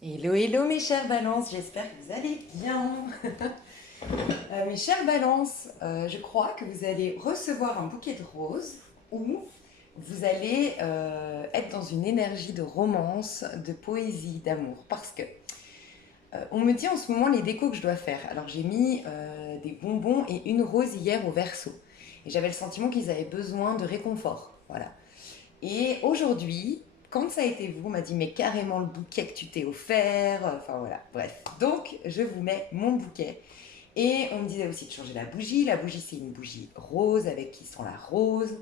Hello, hello mes chères balances, j'espère que vous allez bien. Mes chères balances, je crois que vous allez recevoir un bouquet de roses ou vous allez être dans une énergie de romance, de poésie, d'amour. Parce que on me dit en ce moment les décos que je dois faire. Alors j'ai mis des bonbons et une rose hier au verso. Et j'avais le sentiment qu'ils avaient besoin de réconfort. Voilà. Et aujourd'hui, quand ça a été vous, on m'a dit mais carrément le bouquet que tu t'es offert, enfin voilà, bref. Donc je vous mets mon bouquet. Et on me disait aussi de changer la bougie. La bougie c'est une bougie rose avec qui sent la rose,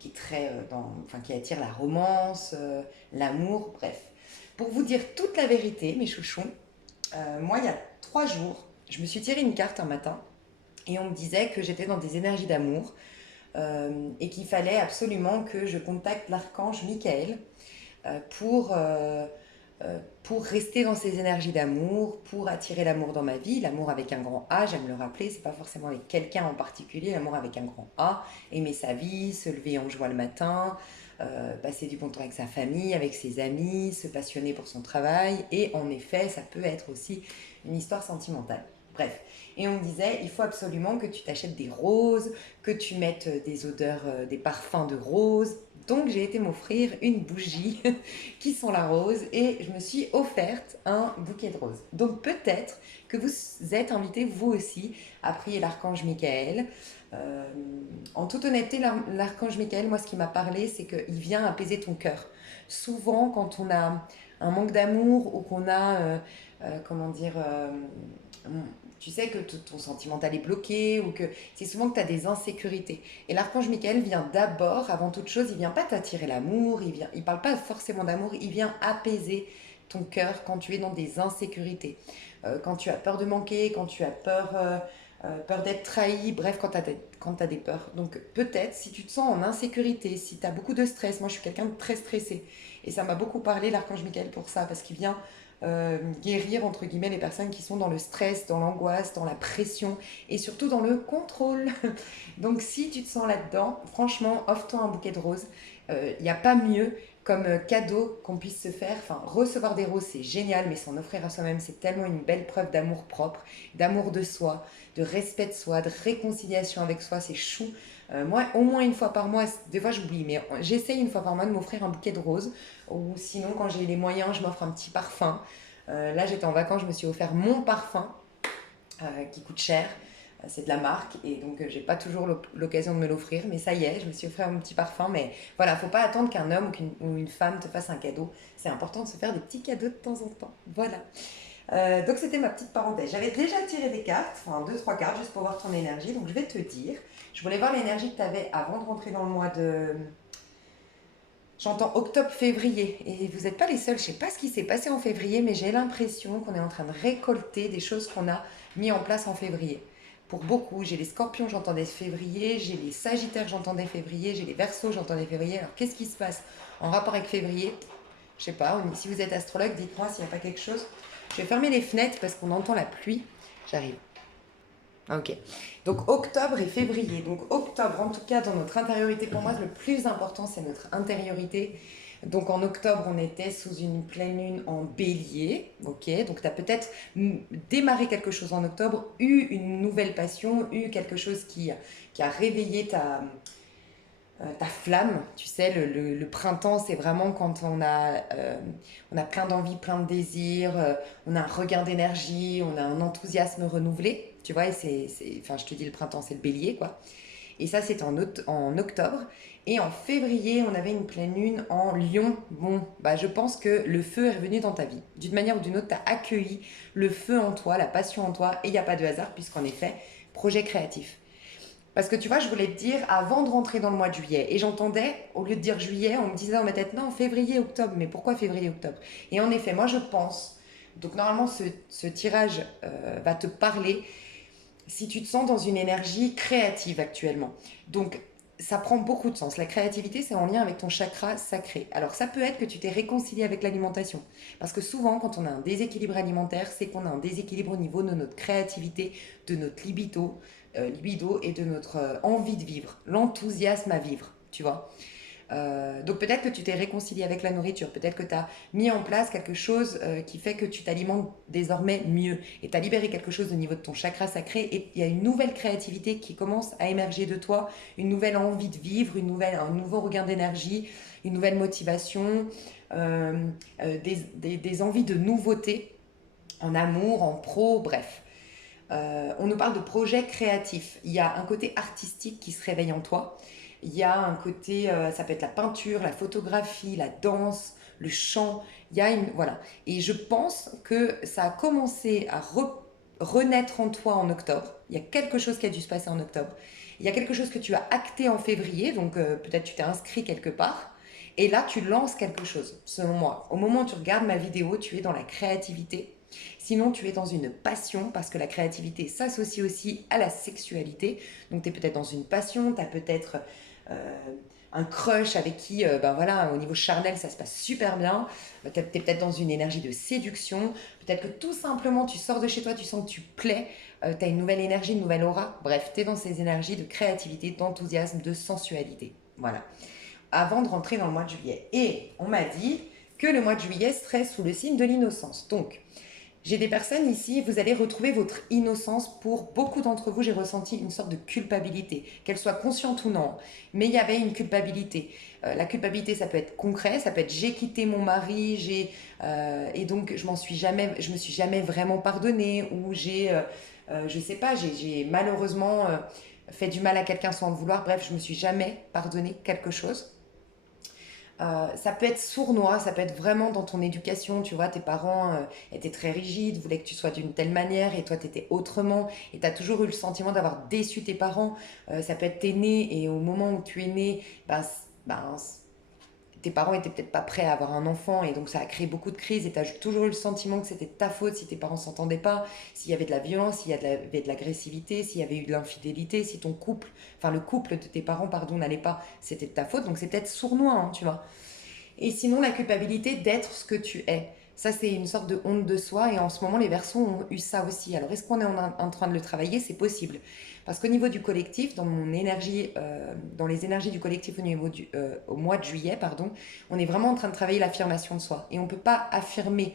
qui est très enfin qui attire la romance, l'amour, bref. Pour vous dire toute la vérité, mes chouchons, moi il y a 3 jours, je me suis tiré une carte un matin et on me disait que j'étais dans des énergies d'amour et qu'il fallait absolument que je contacte l'archange Michael pour, pour rester dans ces énergies d'amour, pour attirer l'amour dans ma vie, l'amour avec un grand A, j'aime le rappeler, c'est pas forcément avec quelqu'un en particulier, l'amour avec un grand A, aimer sa vie, se lever en joie le matin, passer du bon temps avec sa famille, avec ses amis, se passionner pour son travail, et en effet, ça peut être aussi une histoire sentimentale. Bref, et on me disait, il faut absolument que tu t'achètes des roses, que tu mettes des odeurs, des parfums de roses. Donc j'ai été m'offrir une bougie qui sent la rose et je me suis offerte un bouquet de roses. Donc peut-être que vous êtes invité vous aussi à prier l'archange Michael. Euh, en toute honnêteté, l'archange Michael, moi ce qui m'a parlé, c'est qu'il vient apaiser ton cœur. Souvent quand on a un manque d'amour ou qu'on a, comment dire, tu sais que ton sentimental est bloqué ou que c'est souvent que tu as des insécurités. Et l'archange Michael vient d'abord, avant toute chose, il vient pas t'attirer l'amour, il parle pas forcément d'amour, il vient apaiser ton cœur quand tu es dans des insécurités, quand tu as peur de manquer, quand tu as peur d'être trahi, bref, quand tu as des peurs. Donc peut-être si tu te sens en insécurité, si tu as beaucoup de stress, moi je suis quelqu'un de très stressé, et ça m'a beaucoup parlé l'archange Michael pour ça, parce qu'il vient guérir entre guillemets les personnes qui sont dans le stress, dans l'angoisse, dans la pression et surtout dans le contrôle. Donc si tu te sens là-dedans, franchement, offre-toi un bouquet de roses. Il n'y a pas mieux comme cadeau qu'on puisse se faire. Enfin, recevoir des roses, c'est génial, mais s'en offrir à soi-même, c'est tellement une belle preuve d'amour propre, d'amour de soi, de respect de soi, de réconciliation avec soi, c'est chou. Moi, au moins une fois par mois, des fois j'oublie, mais j'essaye une fois par mois de m'offrir un bouquet de roses. Ou sinon, quand j'ai les moyens, je m'offre un petit parfum. Là, j'étais en vacances, je me suis offert mon parfum qui coûte cher. C'est de la marque et donc j'ai pas toujours l'occasion de me l'offrir, mais ça y est, je me suis offert mon petit parfum. Mais voilà, faut pas attendre qu'un homme ou une femme te fasse un cadeau. C'est important de se faire des petits cadeaux de temps en temps. Voilà. Donc c'était ma petite parenthèse. J'avais déjà tiré des cartes, enfin deux, trois cartes juste pour voir ton énergie. Donc je vais te dire. Je voulais voir l'énergie que tu avais avant de rentrer dans le mois de, j'entends octobre-février et vous n'êtes pas les seuls. Je ne sais pas ce qui s'est passé en février, mais j'ai l'impression qu'on est en train de récolter des choses qu'on a mis en place en février. Pour beaucoup, j'ai les scorpions, j'entendais février, j'ai les sagittaires, j'entendais février, j'ai les versos, j'entendais février. Alors qu'est-ce qui se passe en rapport avec février? Je sais pas, si vous êtes astrologue, dites-moi s'il n'y a pas quelque chose. Je vais fermer les fenêtres parce qu'on entend la pluie. J'arrive. Ok. Donc octobre et février. Donc octobre, en tout cas dans notre intériorité, pour moi, le plus important, c'est notre intériorité. Donc en octobre, on était sous une pleine lune en bélier. Ok. Donc tu as peut-être démarré quelque chose en octobre, eu une nouvelle passion, eu quelque chose qui a réveillé ta flamme. Tu sais, le printemps, c'est vraiment quand on a plein d'envie, plein de désirs, on a un regain d'énergie, on a un enthousiasme renouvelé. Tu vois, enfin, je te dis, le printemps, c'est le bélier, quoi. Et ça, c'est en octobre. Et en février, on avait une pleine lune en lion. Bon, bah, je pense que le feu est revenu dans ta vie. D'une manière ou d'une autre, tu as accueilli le feu en toi, la passion en toi. Et il n'y a pas de hasard, puisqu'en effet, projet créatif. Parce que tu vois, je voulais te dire avant de rentrer dans le mois de juillet. Et j'entendais, au lieu de dire juillet, on me disait dans ma tête, non, février, octobre. Mais pourquoi février, octobre? Et en effet, moi je pense, donc normalement ce tirage va te parler si tu te sens dans une énergie créative actuellement. Donc ça prend beaucoup de sens. La créativité, c'est en lien avec ton chakra sacré. Alors ça peut être que tu t'es réconcilié avec l'alimentation. Parce que souvent, quand on a un déséquilibre alimentaire, c'est qu'on a un déséquilibre au niveau de notre créativité, de notre libido et de notre envie de vivre, l'enthousiasme à vivre, tu vois. Donc peut-être que tu t'es réconcilié avec la nourriture, peut-être que tu as mis en place quelque chose qui fait que tu t'alimentes désormais mieux et tu as libéré quelque chose au niveau de ton chakra sacré et il y a une nouvelle créativité qui commence à émerger de toi, une nouvelle envie de vivre, un nouveau regain d'énergie, une nouvelle motivation, des envies de nouveauté en amour, en pro, bref. On nous parle de projets créatifs. Il y a un côté artistique qui se réveille en toi. Il y a un côté, ça peut être la peinture, la photographie, la danse, le chant. Il y a une, voilà. Et je pense que ça a commencé à renaître en toi en octobre. Il y a quelque chose qui a dû se passer en octobre. Il y a quelque chose que tu as acté en février, donc peut-être tu t'es inscrit quelque part. Et là, tu lances quelque chose, selon moi. Au moment où tu regardes ma vidéo, tu es dans la créativité. Sinon, tu es dans une passion parce que la créativité s'associe aussi à la sexualité. Donc, tu es peut-être dans une passion, tu as peut-être euh, un crush avec qui, ben voilà, au niveau charnel, ça se passe super bien. Tu es peut-être dans une énergie de séduction. Peut-être que tout simplement, tu sors de chez toi, tu sens que tu plais, tu as une nouvelle énergie, une nouvelle aura. Bref, tu es dans ces énergies de créativité, d'enthousiasme, de sensualité. Voilà. Avant de rentrer dans le mois de juillet. Et on m'a dit que le mois de juillet serait sous le signe de l'innocence. Donc, j'ai des personnes ici, vous allez retrouver votre innocence. Pour beaucoup d'entre vous, j'ai ressenti une sorte de culpabilité, qu'elle soit consciente ou non. Mais il y avait une culpabilité. La culpabilité, ça peut être concret, ça peut être j'ai quitté mon mari, et donc je me suis jamais vraiment pardonnée, ou je sais pas, j'ai malheureusement fait du mal à quelqu'un sans le vouloir. Bref, je me suis jamais pardonné quelque chose. Ça peut être sournois, ça peut être vraiment dans ton éducation, tu vois, tes parents étaient très rigides, voulaient que tu sois d'une telle manière et toi tu étais autrement et tu as toujours eu le sentiment d'avoir déçu tes parents. Ça peut être t'es né et au moment où tu es né, tes parents étaient peut-être pas prêts à avoir un enfant et donc ça a créé beaucoup de crises et tu as toujours eu le sentiment que c'était ta faute si tes parents s'entendaient pas, s'il y avait de la violence, s'il y avait de l'agressivité, s'il y avait eu de l'infidélité, si ton couple, enfin le couple de tes parents, pardon, n'allait pas, c'était de ta faute. Donc c'est peut-être sournois, hein, tu vois. Et sinon, la culpabilité d'être ce que tu es. Ça, c'est une sorte de honte de soi. Et en ce moment, les versos ont eu ça aussi. Alors, est-ce qu'on est en train de le travailler? C'est possible. Parce qu'au niveau du collectif, dans mon énergie, dans les énergies du collectif au mois de juillet, pardon, on est vraiment en train de travailler l'affirmation de soi. Et on ne peut pas affirmer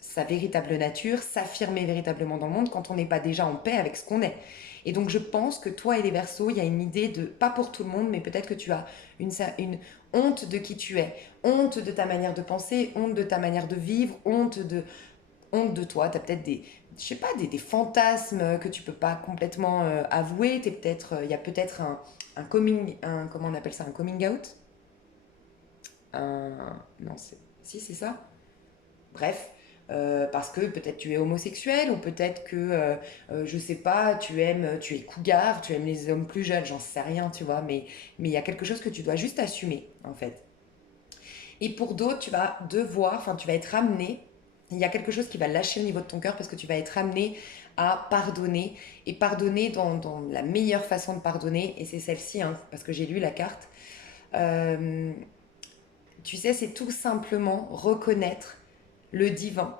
sa véritable nature, s'affirmer véritablement dans le monde quand on n'est pas déjà en paix avec ce qu'on est. Et donc je pense que toi et les Verseaux, il y a une idée de, pas pour tout le monde, mais peut-être que tu as une honte de qui tu es, honte de ta manière de penser, honte de ta manière de vivre, honte de toi. Tu as peut-être je sais pas, des fantasmes que tu peux pas complètement avouer. Il y a peut-être comment on appelle ça, un coming out. Non, si c'est ça. Bref, parce que peut-être tu es homosexuel ou peut-être que, je sais pas, tu es cougar, tu aimes les hommes plus jeunes, j'en sais rien, tu vois, mais il y a quelque chose que tu dois juste assumer, en fait. Et pour d'autres, tu vas être amené, il y a quelque chose qui va lâcher au niveau de ton cœur parce que tu vas être amené à pardonner et pardonner dans la meilleure façon de pardonner, et c'est celle-ci, hein, parce que j'ai lu la carte. Euh, Tu sais, c'est tout simplement reconnaître le divin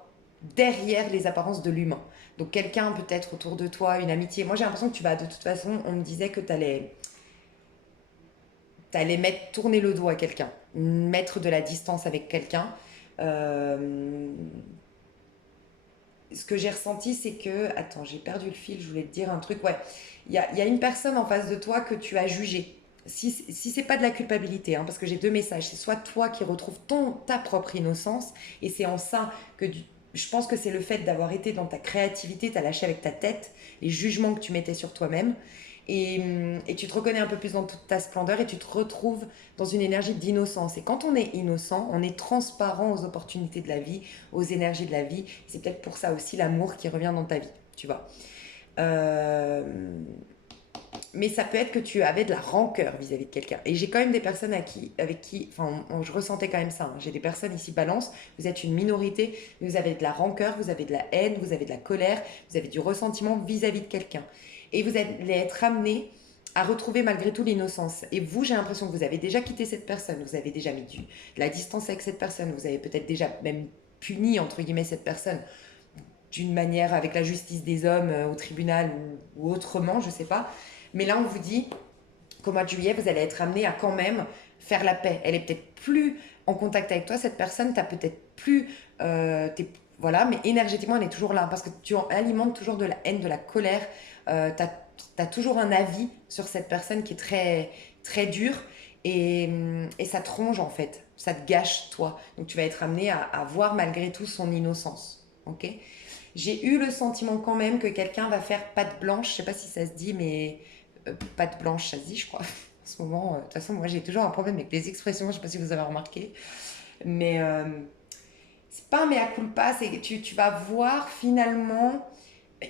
derrière les apparences de l'humain. Donc quelqu'un peut-être autour de toi, une amitié. Moi j'ai l'impression que tu vas, de toute façon, on me disait que t'allais tourner le dos à quelqu'un, mettre de la distance avec quelqu'un. Euh, Ce que j'ai ressenti, c'est que... Attends, j'ai perdu le fil, je voulais te dire un truc. Ouais, il y a une personne en face de toi que tu as jugée. Si c'est pas de la culpabilité, hein, parce que j'ai deux messages, c'est soit toi qui retrouves ta propre innocence, et c'est en ça que je pense que c'est le fait d'avoir été dans ta créativité, t'as lâché avec ta tête les jugements que tu mettais sur toi-même, et tu te reconnais un peu plus dans toute ta splendeur, et tu te retrouves dans une énergie d'innocence. Et quand on est innocent, on est transparent aux opportunités de la vie, aux énergies de la vie. C'est peut-être pour ça aussi l'amour qui revient dans ta vie, tu vois. Euh, mais ça peut être que tu avais de la rancœur vis-à-vis de quelqu'un. Et j'ai quand même des personnes avec qui, enfin, je ressentais quand même ça, hein. J'ai des personnes ici, balance, vous êtes une minorité, mais vous avez de la rancœur, vous avez de la haine, vous avez de la colère, vous avez du ressentiment vis-à-vis de quelqu'un. Et vous allez être amené à retrouver malgré tout l'innocence. Et vous, j'ai l'impression que vous avez déjà quitté cette personne, vous avez déjà mis de la distance avec cette personne, vous avez peut-être déjà même puni, entre guillemets, cette personne d'une manière avec la justice des hommes au tribunal ou autrement, je sais pas. Mais là, on vous dit qu'au mois de juillet, vous allez être amené à quand même faire la paix. Elle est peut-être plus en contact avec toi, cette personne, t'as peut-être plus... voilà, mais énergétiquement, elle est toujours là parce que tu alimentes toujours de la haine, de la colère. T'as toujours un avis sur cette personne qui est très, très dur et ça te ronge en fait. Ça te gâche, toi. Donc tu vas être amené à voir malgré tout son innocence. Ok. J'ai eu le sentiment quand même que quelqu'un va faire patte blanche. Je sais pas si ça se dit, mais patte blanche, ça se dit, je crois. En ce moment, de toute façon, moi j'ai toujours un problème avec les expressions. Je sais pas si vous avez remarqué. Mais c'est pas un mea culpa, c'est que tu vas voir finalement,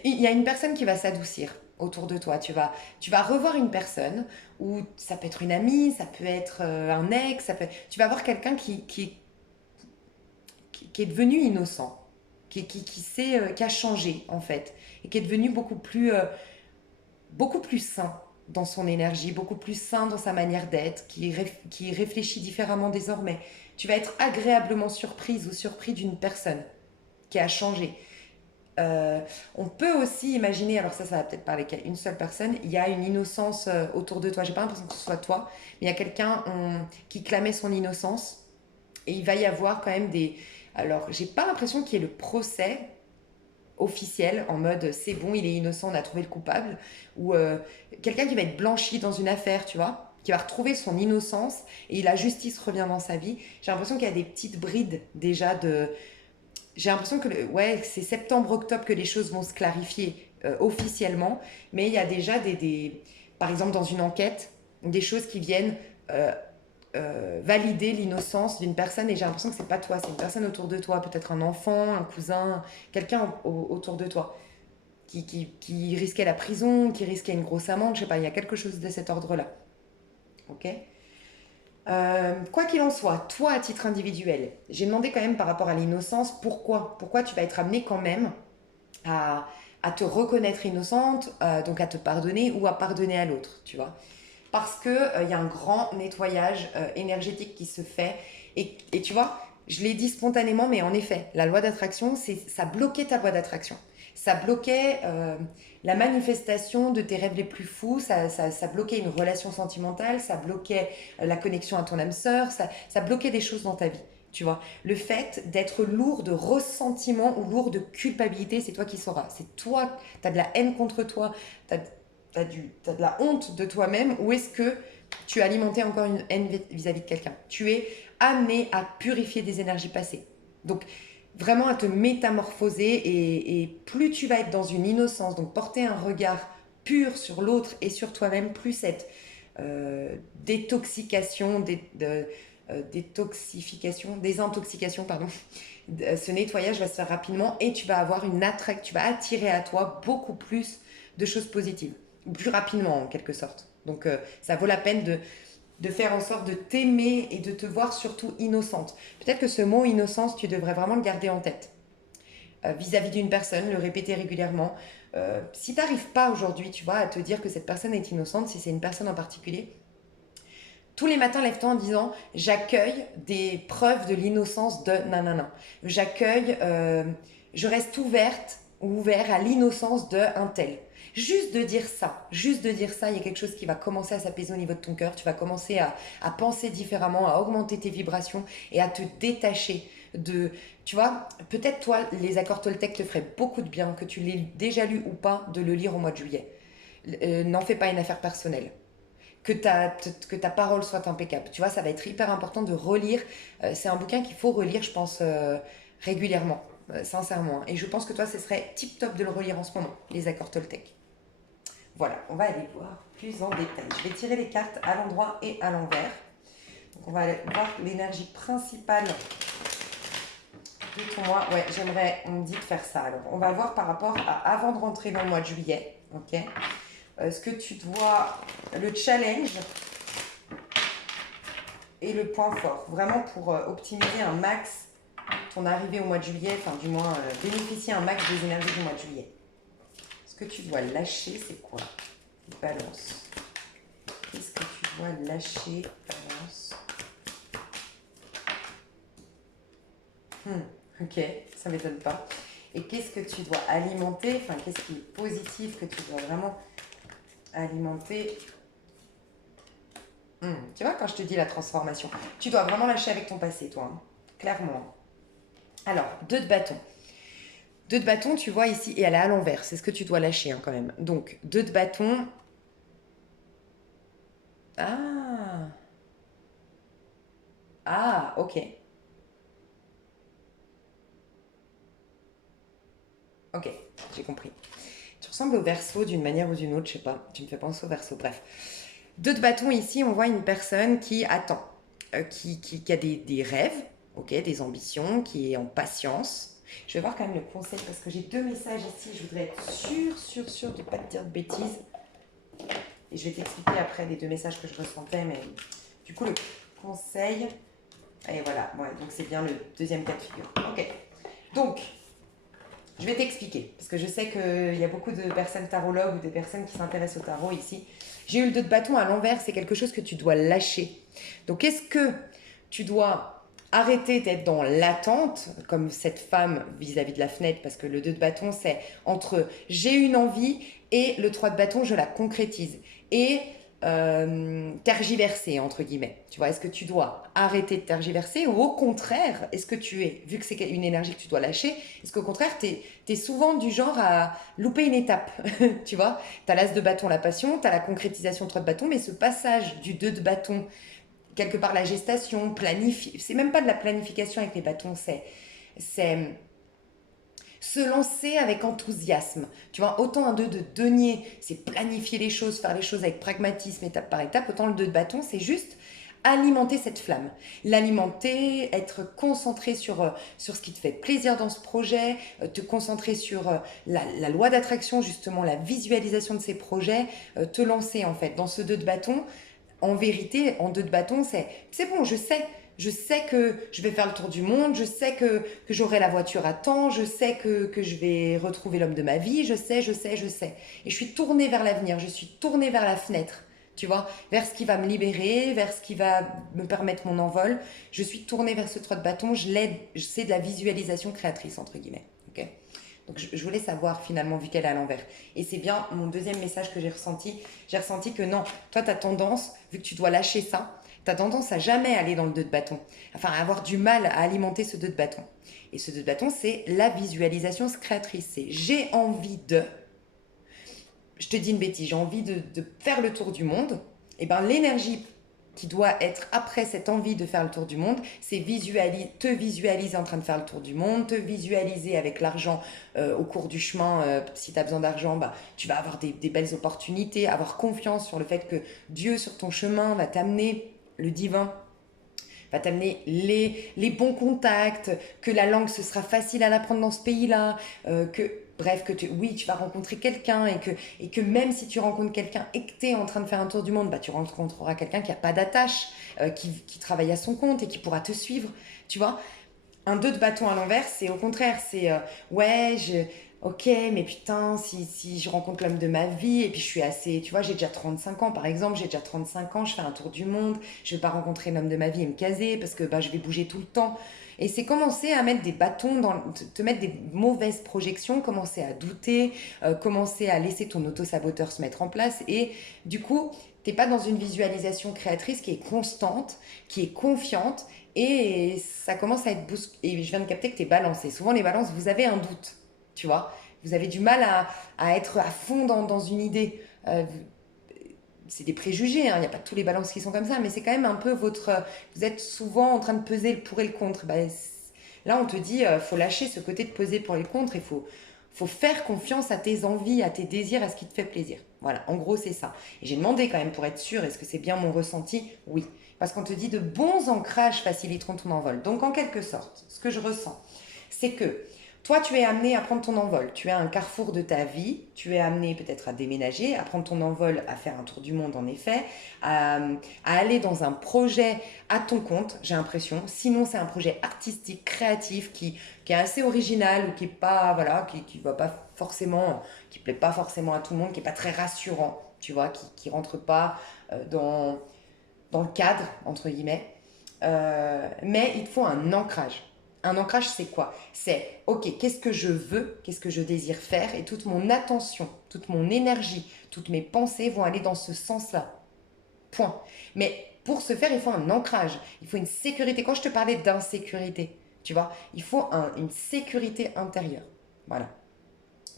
il y a une personne qui va s'adoucir autour de toi. Tu vas revoir une personne, ou ça peut être une amie, ça peut être un ex, tu vas voir quelqu'un qui est devenu innocent, qui a changé en fait, et qui est devenu beaucoup plus sain dans son énergie, beaucoup plus sain dans sa manière d'être, qui réfléchit différemment désormais. Tu vas être agréablement surprise ou surpris d'une personne qui a changé. On peut aussi imaginer, alors ça va peut-être parler qu'à une seule personne, il y a une innocence autour de toi. J'ai pas l'impression que ce soit toi, mais il y a quelqu'un qui clamait son innocence et il va y avoir quand même des... Alors, j'ai pas l'impression qu'il y ait le procès officiel en mode c'est bon, il est innocent, on a trouvé le coupable, ou quelqu'un qui va être blanchi dans une affaire, tu vois, qui va retrouver son innocence et la justice revient dans sa vie. J'ai l'impression qu'il y a des petites brides déjà de... J'ai l'impression que ouais, c'est septembre-octobre que les choses vont se clarifier officiellement, mais il y a déjà par exemple dans une enquête, des choses qui viennent valider l'innocence d'une personne et j'ai l'impression que c'est pas toi, c'est une personne autour de toi, peut-être un enfant, un cousin, quelqu'un autour de toi qui risquait la prison, qui risquait une grosse amende, je sais pas, il y a quelque chose de cet ordre-là. Ok. Quoi qu'il en soit, toi à titre individuel, j'ai demandé quand même par rapport à l'innocence, pourquoi tu vas être amené quand même à, à te reconnaître innocente, donc à te pardonner ou à pardonner à l'autre, tu vois. Parce que y a un grand nettoyage énergétique qui se fait. Et tu vois, je l'ai dit spontanément, mais en effet, la loi d'attraction, ça bloquait ta loi d'attraction. Ça bloquait la manifestation de tes rêves les plus fous, ça bloquait une relation sentimentale, ça bloquait la connexion à ton âme sœur, ça bloquait des choses dans ta vie. Tu vois, le fait d'être lourd de ressentiment ou lourd de culpabilité, c'est toi qui sauras. C'est toi, tu as de la haine contre toi, tu as de la honte de toi-même, ou est-ce que tu as alimenté encore une haine vis-à-vis de quelqu'un? Tu es amené à purifier des énergies passées. Donc, vraiment à te métamorphoser et plus tu vas être dans une innocence, donc porter un regard pur sur l'autre et sur toi-même, plus cette détoxication, désintoxication, pardon. Ce nettoyage va se faire rapidement et tu vas avoir tu vas attirer à toi beaucoup plus de choses positives, plus rapidement en quelque sorte. Donc ça vaut la peine de faire en sorte de t'aimer et de te voir surtout innocente. Peut-être que ce mot innocence, tu devrais vraiment le garder en tête. Vis-à-vis d'une personne, le répéter régulièrement. Si tu n'arrives pas aujourd'hui, tu vois, à te dire que cette personne est innocente, si c'est une personne en particulier, tous les matins, lève-toi en disant j'accueille des preuves de l'innocence de nanana. J'accueille, je reste ouverte ou ouvert à l'innocence de un tel. Juste de dire ça, il y a quelque chose qui va commencer à s'apaiser au niveau de ton cœur. Tu vas commencer à penser différemment, à augmenter tes vibrations et à te détacher de. Tu vois, peut-être toi, les accords Toltec te feraient beaucoup de bien, que tu l'aies déjà lu ou pas, de le lire au mois de juillet. N'en fais pas une affaire personnelle que ta parole soit impeccable. Tu vois, ça va être hyper important de relire. C'est un bouquin qu'il faut relire, je pense, régulièrement, sincèrement. Et je pense que toi, ce serait tip top de le relire en ce moment, les accords Toltec. Voilà, on va aller voir plus en détail. Je vais tirer les cartes à l'endroit et à l'envers. Donc, on va aller voir l'énergie principale de ton mois. Ouais, on me dit de faire ça. Alors, on va voir par rapport à avant de rentrer dans le mois de juillet. Ok. Ce que tu dois, le challenge et le point fort, vraiment pour optimiser un max ton arrivée au mois de juillet, enfin du moins bénéficier un max des énergies du mois de juillet. Ce que tu dois lâcher, c'est quoi? Balance. Qu'est-ce que tu dois lâcher? Balance. Ok, ça m'étonne pas. Et qu'est-ce que tu dois alimenter? Enfin, qu'est-ce qui est positif que tu dois vraiment alimenter Tu vois, quand je te dis la transformation, tu dois vraiment lâcher avec ton passé, toi, hein. Clairement. Alors, 2 de bâton. 2 de bâton, tu vois ici, et elle est à l'envers, c'est ce que tu dois lâcher hein, quand même. Donc, 2 de bâton. Ah, ah, ok, ok, j'ai compris. Tu ressembles au Verseau d'une manière ou d'une autre, je sais pas. Tu me fais penser au Verseau, bref. 2 de bâton ici, on voit une personne qui attend, qui a des rêves, ok, des ambitions, qui est en patience. Je vais voir quand même le conseil parce que j'ai 2 messages ici. Je voudrais être sûre de ne pas te dire de bêtises. Et je vais t'expliquer après les 2 messages que je ressentais. Mais du coup, le conseil. Et voilà, ouais, donc c'est bien le deuxième cas de figure. Ok. Donc, je vais t'expliquer, parce que je sais qu'il y a beaucoup de personnes tarologues ou des personnes qui s'intéressent au tarot ici. J'ai eu le 2 de bâton à l'envers, c'est quelque chose que tu dois lâcher. Donc est-ce que tu dois arrêter d'être dans l'attente, comme cette femme vis-à-vis de la fenêtre, parce que le 2 de bâton, c'est entre j'ai une envie et le 3 de bâton, je la concrétise. Et tergiverser, entre guillemets. Tu vois, est-ce que tu dois arrêter de tergiverser ou au contraire, est-ce que tu es, vu que c'est une énergie que tu dois lâcher, est-ce qu'au contraire, tu es souvent du genre à louper une étape, tu vois. Tu as l'as de bâton, la passion, tu as la concrétisation de 3 de bâton, mais ce passage du 2 de bâton, quelque part la gestation, planifier, c'est même pas de la planification avec les bâtons, c'est se lancer avec enthousiasme. Tu vois, autant un 2 de denier, c'est planifier les choses, faire les choses avec pragmatisme étape par étape, autant le 2 de bâton, c'est juste alimenter cette flamme, l'alimenter, être concentré sur ce qui te fait plaisir dans ce projet, te concentrer sur la loi d'attraction, justement la visualisation de ces projets, te lancer en fait dans ce 2 de bâton. En vérité, en 2 de bâton, c'est bon, je sais que je vais faire le tour du monde, je sais que j'aurai la voiture à temps, je sais que je vais retrouver l'homme de ma vie, je sais. Et je suis tournée vers l'avenir, je suis tournée vers la fenêtre, tu vois, vers ce qui va me libérer, vers ce qui va me permettre mon envol. Je suis tournée vers ce 3 de bâton, je l'aide, c'est de la visualisation créatrice, entre guillemets. Ok. Donc je voulais savoir finalement, vu qu'elle est à l'envers. Et c'est bien mon deuxième message que j'ai ressenti. J'ai ressenti que non, toi tu as tendance, vu que tu dois lâcher ça, tu as tendance à jamais aller dans le 2 de bâton. Enfin, à avoir du mal à alimenter ce 2 de bâton. Et ce 2 de bâton, c'est la visualisation créatrice. C'est j'ai envie de, je te dis une bêtise, j'ai envie de faire le tour du monde. Et bien l'énergie qui doit être après cette envie de faire le tour du monde, c'est te visualiser en train de faire le tour du monde, te visualiser avec l'argent au cours du chemin. Si tu as besoin d'argent, bah, tu vas avoir des belles opportunités, avoir confiance sur le fait que Dieu sur ton chemin va t'amener le divin, va t'amener les bons contacts, que la langue ce sera facile à l'apprendre dans ce pays-là, que bref, oui, tu vas rencontrer quelqu'un et que même si tu rencontres quelqu'un et que tu es en train de faire un tour du monde, bah, tu rencontreras quelqu'un qui n'a pas d'attache, qui travaille à son compte et qui pourra te suivre, tu vois. Un 2 de bâton à l'envers, c'est au contraire, c'est ouais, ok, mais putain, si je rencontre l'homme de ma vie, et puis je suis assez, tu vois, j'ai déjà 35 ans par exemple, j'ai déjà 35 ans, je fais un tour du monde, je vais pas rencontrer l'homme de ma vie et me caser parce que bah, je vais bouger tout le temps. Et c'est commencer à mettre des bâtons, te mettre des mauvaises projections, commencer à douter, commencer à laisser ton auto-saboteur se mettre en place. Et du coup, t'es pas dans une visualisation créatrice qui est constante, qui est confiante, et ça commence à être bousculé. Et je viens de capter que t'es balancé. Souvent, les balances, vous avez un doute, tu vois. Vous avez du mal à être à fond dans une idée. C'est des préjugés, hein. Il n'y a pas tous les balances qui sont comme ça, mais c'est quand même un peu votre. Vous êtes souvent en train de peser le pour et le contre. Bah, là, on te dit, faut lâcher ce côté de peser pour et le contre. Il faut faire confiance à tes envies, à tes désirs, à ce qui te fait plaisir. Voilà, en gros, c'est ça. Et j'ai demandé quand même pour être sûre, est-ce que c'est bien mon ressenti? Oui. Parce qu'on te dit de bons ancrages faciliteront ton envol. Donc, en quelque sorte, ce que je ressens, c'est que toi, tu es amené à prendre ton envol. Tu es à un carrefour de ta vie. Tu es amené peut-être à déménager, à prendre ton envol, à faire un tour du monde en effet, à aller dans un projet à ton compte, j'ai l'impression. Sinon, c'est un projet artistique, créatif, qui est assez original ou qui est pas, voilà, qui va pas forcément, qui plaît pas forcément à tout le monde, qui est pas très rassurant, tu vois, qui rentre pas dans le cadre, entre guillemets. Mais il te faut un ancrage. Un ancrage, c'est quoi? C'est, ok, qu'est-ce que je veux, qu'est-ce que je désire faire, et toute mon attention, toute mon énergie, toutes mes pensées vont aller dans ce sens-là. Point. Mais pour ce faire, il faut un ancrage, il faut une sécurité. Quand je te parlais d'insécurité, tu vois, il faut une sécurité intérieure. Voilà.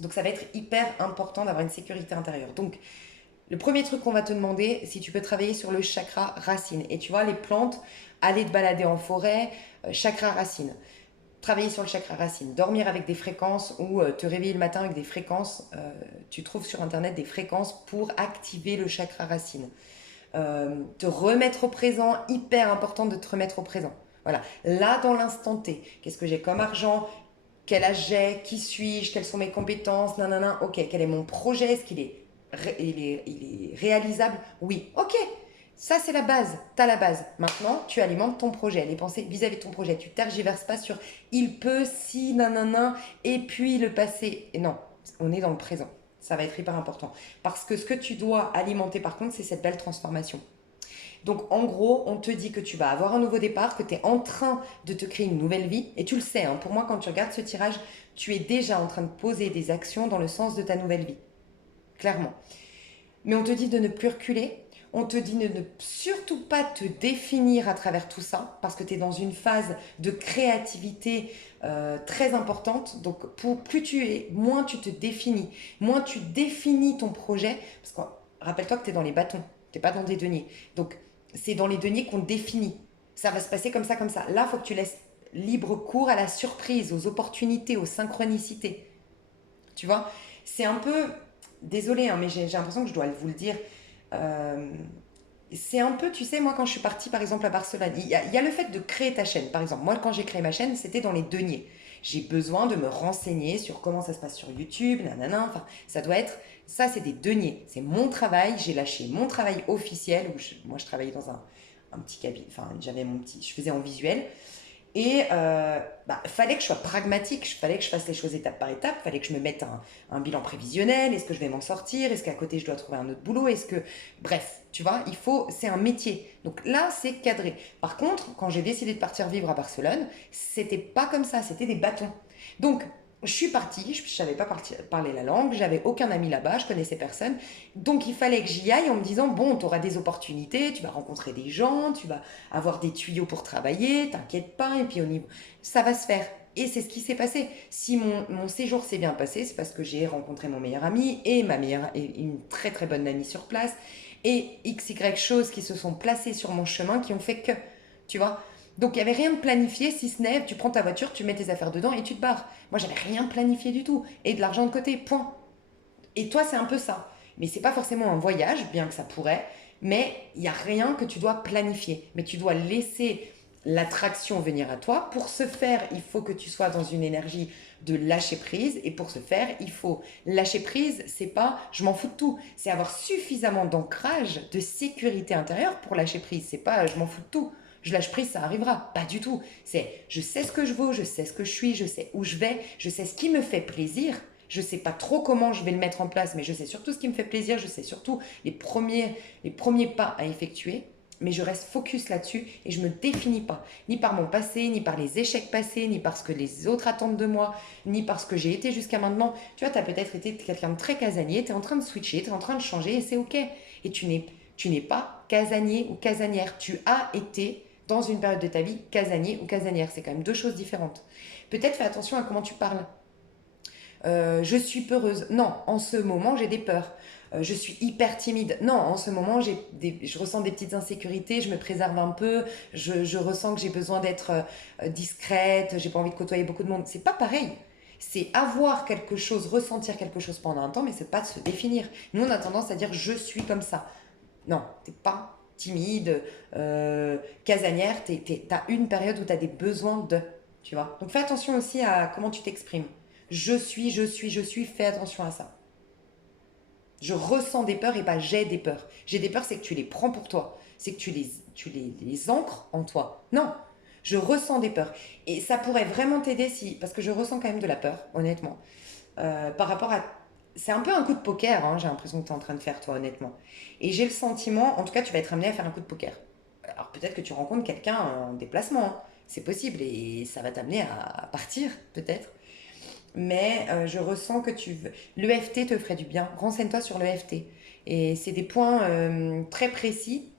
Donc ça va être hyper important d'avoir une sécurité intérieure. Donc le premier truc qu'on va te demander, si tu peux travailler sur le chakra racine. Et tu vois, les plantes, aller te balader en forêt, chakra racine. Travailler sur le chakra racine, dormir avec des fréquences ou te réveiller le matin avec des fréquences. Tu trouves sur internet des fréquences pour activer le chakra racine. Te remettre au présent, hyper important de te remettre au présent. Voilà, là dans l'instant T, qu'est-ce que j'ai comme argent, quel âge j'ai, qui suis-je, quelles sont mes compétences, nanana, ok, quel est mon projet, est-ce qu'il est, il est réalisable? Oui, ok, ça c'est la base, tu as la base. Maintenant, tu alimentes ton projet, les pensées vis-à-vis de ton projet, tu tergiverses pas sur il peut, si, nanana, et puis le passé. Et non, on est dans le présent, ça va être hyper important. Parce que ce que tu dois alimenter par contre, c'est cette belle transformation. Donc en gros, on te dit que tu vas avoir un nouveau départ, que tu es en train de te créer une nouvelle vie. Et tu le sais, hein, pour moi, quand tu regardes ce tirage, tu es déjà en train de poser des actions dans le sens de ta nouvelle vie. Clairement. Mais on te dit de ne plus reculer. On te dit de ne surtout pas te définir à travers tout ça, parce que tu es dans une phase de créativité très importante. Donc plus tu es, moins tu te définis, moins tu définis ton projet. Parce que rappelle-toi que tu es dans les bâtons, tu n'es pas dans des deniers. Donc c'est dans les deniers qu'on définit. Ça va se passer comme ça, comme ça. Là, il faut que tu laisses libre cours à la surprise, aux opportunités, aux synchronicités. Tu vois, c'est un peu... Désolée, hein, mais j'ai l'impression que je dois vous le dire. Euh, c'est un peu, tu sais, moi quand je suis partie par exemple à Barcelone, il y a le fait de créer ta chaîne. Par exemple, moi quand j'ai créé ma chaîne, c'était dans les deniers. J'ai besoin de me renseigner sur comment ça se passe sur YouTube, nanana. Enfin, ça doit être, ça c'est des deniers. C'est mon travail, j'ai lâché mon travail officiel, où moi je travaillais dans un petit cabinet, enfin j'avais mon petit, je faisais en visuel. Et fallait que je sois pragmatique, fallait que je fasse les choses étape par étape, fallait que je me mette un bilan prévisionnel, est-ce que je vais m'en sortir, est-ce qu'à côté je dois trouver un autre boulot, est-ce que... Bref, tu vois, c'est un métier. Donc là, c'est cadré. Par contre, quand j'ai décidé de partir vivre à Barcelone, c'était pas comme ça, c'était des bâtons. Donc, je suis partie, je ne savais pas parler la langue, j'avais aucun ami là-bas, je connaissais personne. Donc il fallait que j'y aille en me disant, bon, tu auras des opportunités, tu vas rencontrer des gens, tu vas avoir des tuyaux pour travailler, t'inquiète pas, et puis au niveau, ça va se faire. Et c'est ce qui s'est passé. Si mon séjour s'est bien passé, c'est parce que j'ai rencontré mon meilleur ami et une très très bonne amie sur place et XY choses qui se sont placées sur mon chemin qui ont fait que, tu vois. Donc il n'y avait rien de planifié, si ce n'est, tu prends ta voiture, tu mets tes affaires dedans et tu te barres. Moi, j'avais rien planifié du tout. Et de l'argent de côté, point. Et toi, c'est un peu ça. Mais c'est pas forcément un voyage, bien que ça pourrait, mais il n'y a rien que tu dois planifier. Mais tu dois laisser l'attraction venir à toi. Pour ce faire, il faut que tu sois dans une énergie de lâcher prise. Et pour ce faire, il faut lâcher prise. C'est pas je m'en fous de tout. C'est avoir suffisamment d'ancrage, de sécurité intérieure pour lâcher prise. C'est pas je m'en fous de tout. Je lâche prise, ça arrivera. Pas du tout. C'est je sais ce que je vaux, je sais ce que je suis, je sais où je vais, je sais ce qui me fait plaisir. Je sais pas trop comment je vais le mettre en place, mais je sais surtout ce qui me fait plaisir, je sais surtout les premiers pas à effectuer, mais je reste focus là-dessus et je me définis pas, ni par mon passé, ni par les échecs passés, ni par ce que les autres attendent de moi, ni par ce que j'ai été jusqu'à maintenant. Tu vois, tu as peut-être été quelqu'un de très casanier, tu es en train de switcher, tu es en train de changer et c'est ok. Et tu n'es pas casanier ou casanière, tu as été dans une période de ta vie casanier ou casanière, c'est quand même deux choses différentes. Peut-être fais attention à comment tu parles. Je suis peureuse. Non, en ce moment, j'ai des peurs. Je suis hyper timide. Non, en ce moment, je ressens des petites insécurités, je me préserve un peu, je ressens que j'ai besoin d'être discrète, j'ai pas envie de côtoyer beaucoup de monde. C'est pas pareil. C'est avoir quelque chose, ressentir quelque chose pendant un temps, mais c'est pas de se définir. Nous, on a tendance à dire je suis comme ça. Non, t'es pas timide, casanière, t'as une période où t'as des besoins de, tu vois. Donc fais attention aussi à comment tu t'exprimes. Je suis, fais attention à ça. Je ressens des peurs et pas j'ai des peurs. J'ai des peurs, c'est que tu les prends pour toi. C'est que tu les ancres en toi. Non, je ressens des peurs. Et ça pourrait vraiment t'aider si... Parce que je ressens quand même de la peur, honnêtement. Par rapport à... C'est un peu un coup de poker, hein, j'ai l'impression que tu es en train de faire, toi, honnêtement. Et j'ai le sentiment, en tout cas, tu vas être amené à faire un coup de poker. Alors peut-être que tu rencontres quelqu'un en déplacement, hein. C'est possible et ça va t'amener à partir, peut-être. Mais je ressens que tu veux. L'EFT te ferait du bien. Renseigne-toi sur l'EFT. Et c'est des points très précis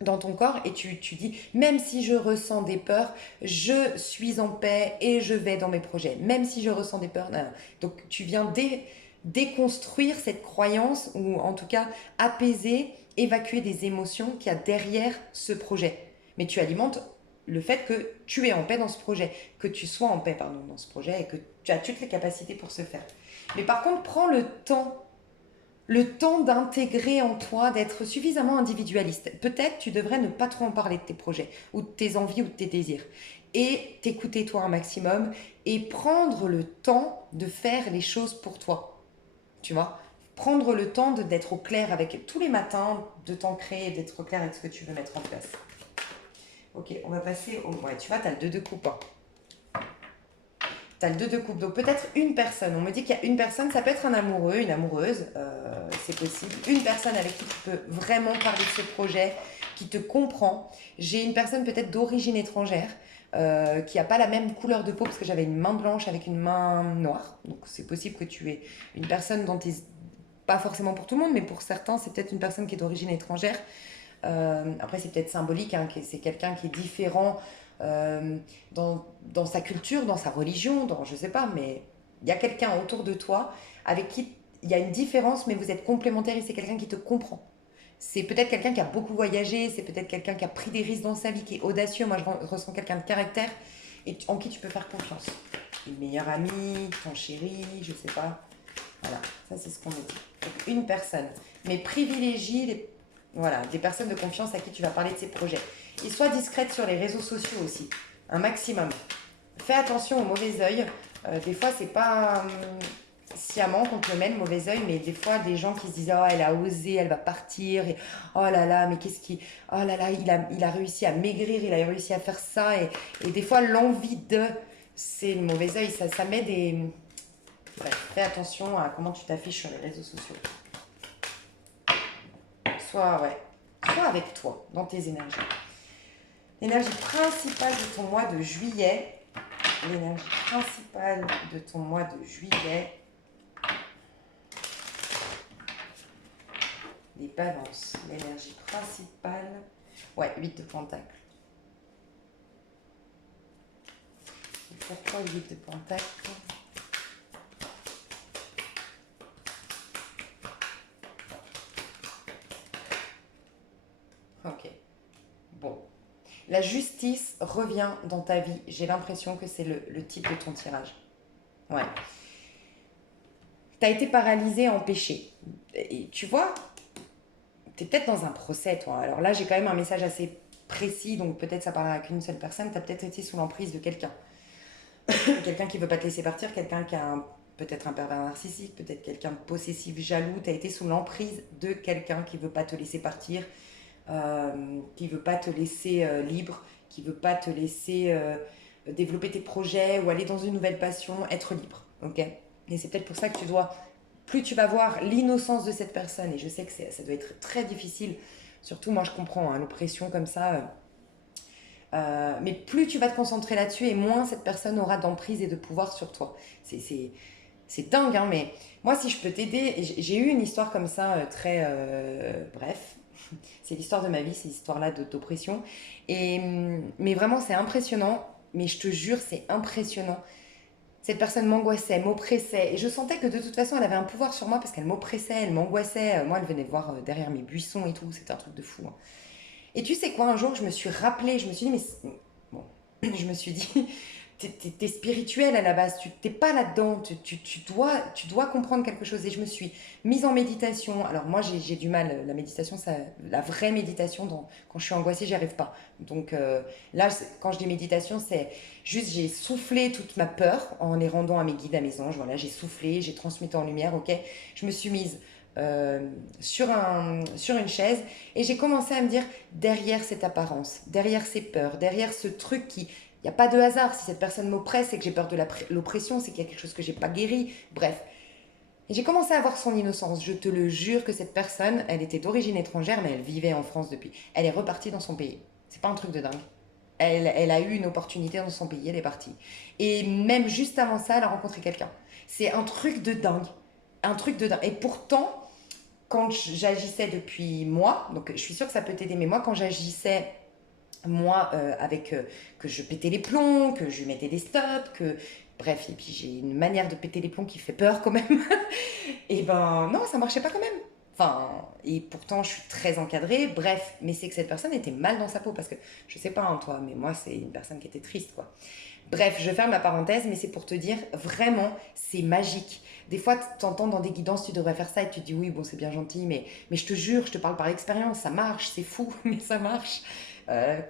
dans ton corps et tu dis, même si je ressens des peurs, je suis en paix et je vais dans mes projets. Même si je ressens des peurs. Non, non. Donc tu viens déconstruire cette croyance ou en tout cas apaiser, évacuer des émotions qu'il y a derrière ce projet. Mais tu alimentes le fait que tu es en paix dans ce projet, que tu sois en paix pardon, dans ce projet et que tu as toutes les capacités pour ce faire. Mais par contre, prends le temps d'intégrer en toi, d'être suffisamment individualiste. Peut-être tu devrais ne pas trop en parler de tes projets ou de tes envies ou de tes désirs. Et t'écouter toi un maximum et prendre le temps de faire les choses pour toi. Tu vois, prendre le temps d'être au clair avec tous les matins, de t'ancrer et d'être au clair avec ce que tu veux mettre en place. Ok, on va passer au... Ouais, tu vois, tu as le 2 de coupe. Hein. Tu as le 2 de coupe. Donc peut-être une personne. On me dit qu'il y a une personne, ça peut être un amoureux, une amoureuse, c'est possible. Une personne avec qui tu peux vraiment parler de ce projet, qui te comprend. J'ai une personne peut-être d'origine étrangère, qui n'a pas la même couleur de peau, parce que j'avais une main blanche avec une main noire. Donc c'est possible que tu aies une personne dont tu es... Pas forcément pour tout le monde, mais pour certains, c'est peut-être une personne qui est d'origine étrangère. Après, c'est peut-être symbolique, hein, c'est quelqu'un qui est différent dans sa culture, dans sa religion, dans je sais pas, mais il y a quelqu'un autour de toi avec qui il y a une différence, mais vous êtes complémentaires et c'est quelqu'un qui te comprend. C'est peut-être quelqu'un qui a beaucoup voyagé, c'est peut-être quelqu'un qui a pris des risques dans sa vie, qui est audacieux. Moi, je ressens quelqu'un de caractère et en qui tu peux faire confiance. Une meilleure amie, ton chéri, je sais pas. Voilà, ça c'est ce qu'on me dit. Donc, une personne. Mais privilégie voilà, des personnes de confiance à qui tu vas parler de ces projets. Et sois discrète sur les réseaux sociaux aussi, un maximum. Fais attention au mauvais œil. Des fois, c'est pas sciemment qu'on te le met, le mauvais œil, mais des fois, des gens qui se disent « Oh, elle a osé, elle va partir. » Et « Oh là là, mais qu'est-ce qui... Oh là là, il a réussi à maigrir, il a réussi à faire ça. » Et des fois, l'envie de... C'est le mauvais œil, ça met des... Bref, fais attention à comment tu t'affiches sur les réseaux sociaux. Sois avec toi, dans tes énergies. L'énergie principale de ton mois de juillet. L'énergie principale de ton mois de juillet. Les balances. L'énergie principale. Ouais, 8 de pentacle. Pourquoi le 8 de pentacle ? Ok. Bon. La justice revient dans ta vie. J'ai l'impression que c'est le titre de ton tirage. Ouais. Tu as été paralysé, empêché. Et tu vois, tu es peut-être dans un procès, toi. Alors là, j'ai quand même un message assez précis, donc peut-être ça parlera qu'une seule personne. Tu as peut-être été sous l'emprise de quelqu'un. Quelqu'un qui ne veut pas te laisser partir, quelqu'un qui a peut-être un pervers narcissique, peut-être quelqu'un de possessif, jaloux. Tu as été sous l'emprise de quelqu'un qui ne veut pas te laisser partir. Qui ne veut pas te laisser libre, qui ne veut pas te laisser développer tes projets ou aller dans une nouvelle passion, être libre. Ok ? Et c'est peut-être pour ça que plus tu vas voir l'innocence de cette personne, et je sais que ça doit être très difficile, surtout moi je comprends, hein, l'oppression comme ça, mais plus tu vas te concentrer là-dessus et moins cette personne aura d'emprise et de pouvoir sur toi. C'est dingue, hein, mais moi si je peux t'aider, j'ai eu une histoire comme ça très bref. C'est l'histoire de ma vie, ces histoires-là d'oppression. Mais vraiment, c'est impressionnant. Mais je te jure, c'est impressionnant. Cette personne m'angoissait, m'oppressait. Et je sentais que de toute façon, elle avait un pouvoir sur moi parce qu'elle m'oppressait, elle m'angoissait. Moi, elle venait voir derrière mes buissons et tout. C'était un truc de fou. Hein. Et tu sais quoi, un jour, je me suis rappelée, je me suis dit, mais... Bon, je me suis dit, t'es spirituel à la base, tu t'es pas là-dedans, tu dois comprendre quelque chose. Et je me suis mise en méditation. Alors moi, j'ai du mal, la méditation, la vraie méditation, quand je suis angoissée, j'y arrive pas. Donc là, quand je dis méditation, c'est juste, j'ai soufflé toute ma peur en les rendant à mes guides, à mes anges. Voilà, j'ai soufflé, j'ai transmuté en lumière, ok. Je me suis mise sur une chaise et j'ai commencé à me dire, derrière cette apparence, derrière ces peurs, derrière ce truc qui... Il n'y a pas de hasard. Si cette personne m'oppresse, c'est que j'ai peur de l'oppression, c'est qu'il y a quelque chose que j'ai pas guéri. Bref. Et j'ai commencé à voir son innocence. Je te le jure que cette personne, elle était d'origine étrangère, mais elle vivait en France depuis. Elle est repartie dans son pays. C'est pas un truc de dingue. Elle a eu une opportunité dans son pays, elle est partie. Et même juste avant ça, elle a rencontré quelqu'un. C'est un truc de dingue. Un truc de dingue. Et pourtant, quand j'agissais depuis moi, donc je suis sûre que ça peut t'aider, mais moi, quand j'agissais, moi, que je pétais les plombs, que je mettais des stops, que... Bref, et puis j'ai une manière de péter les plombs qui fait peur quand même. Et ben non, ça marchait pas quand même. Enfin, et pourtant je suis très encadrée, bref, mais c'est que cette personne était mal dans sa peau, parce que je sais pas hein, toi, mais moi c'est une personne qui était triste quoi. Bref, je ferme ma parenthèse, mais c'est pour te dire, vraiment, c'est magique. Des fois, tu entends dans des guidances, tu devrais faire ça, et tu te dis, oui, bon, c'est bien gentil, mais je te jure, je te parle par expérience, ça marche, c'est fou, mais ça marche.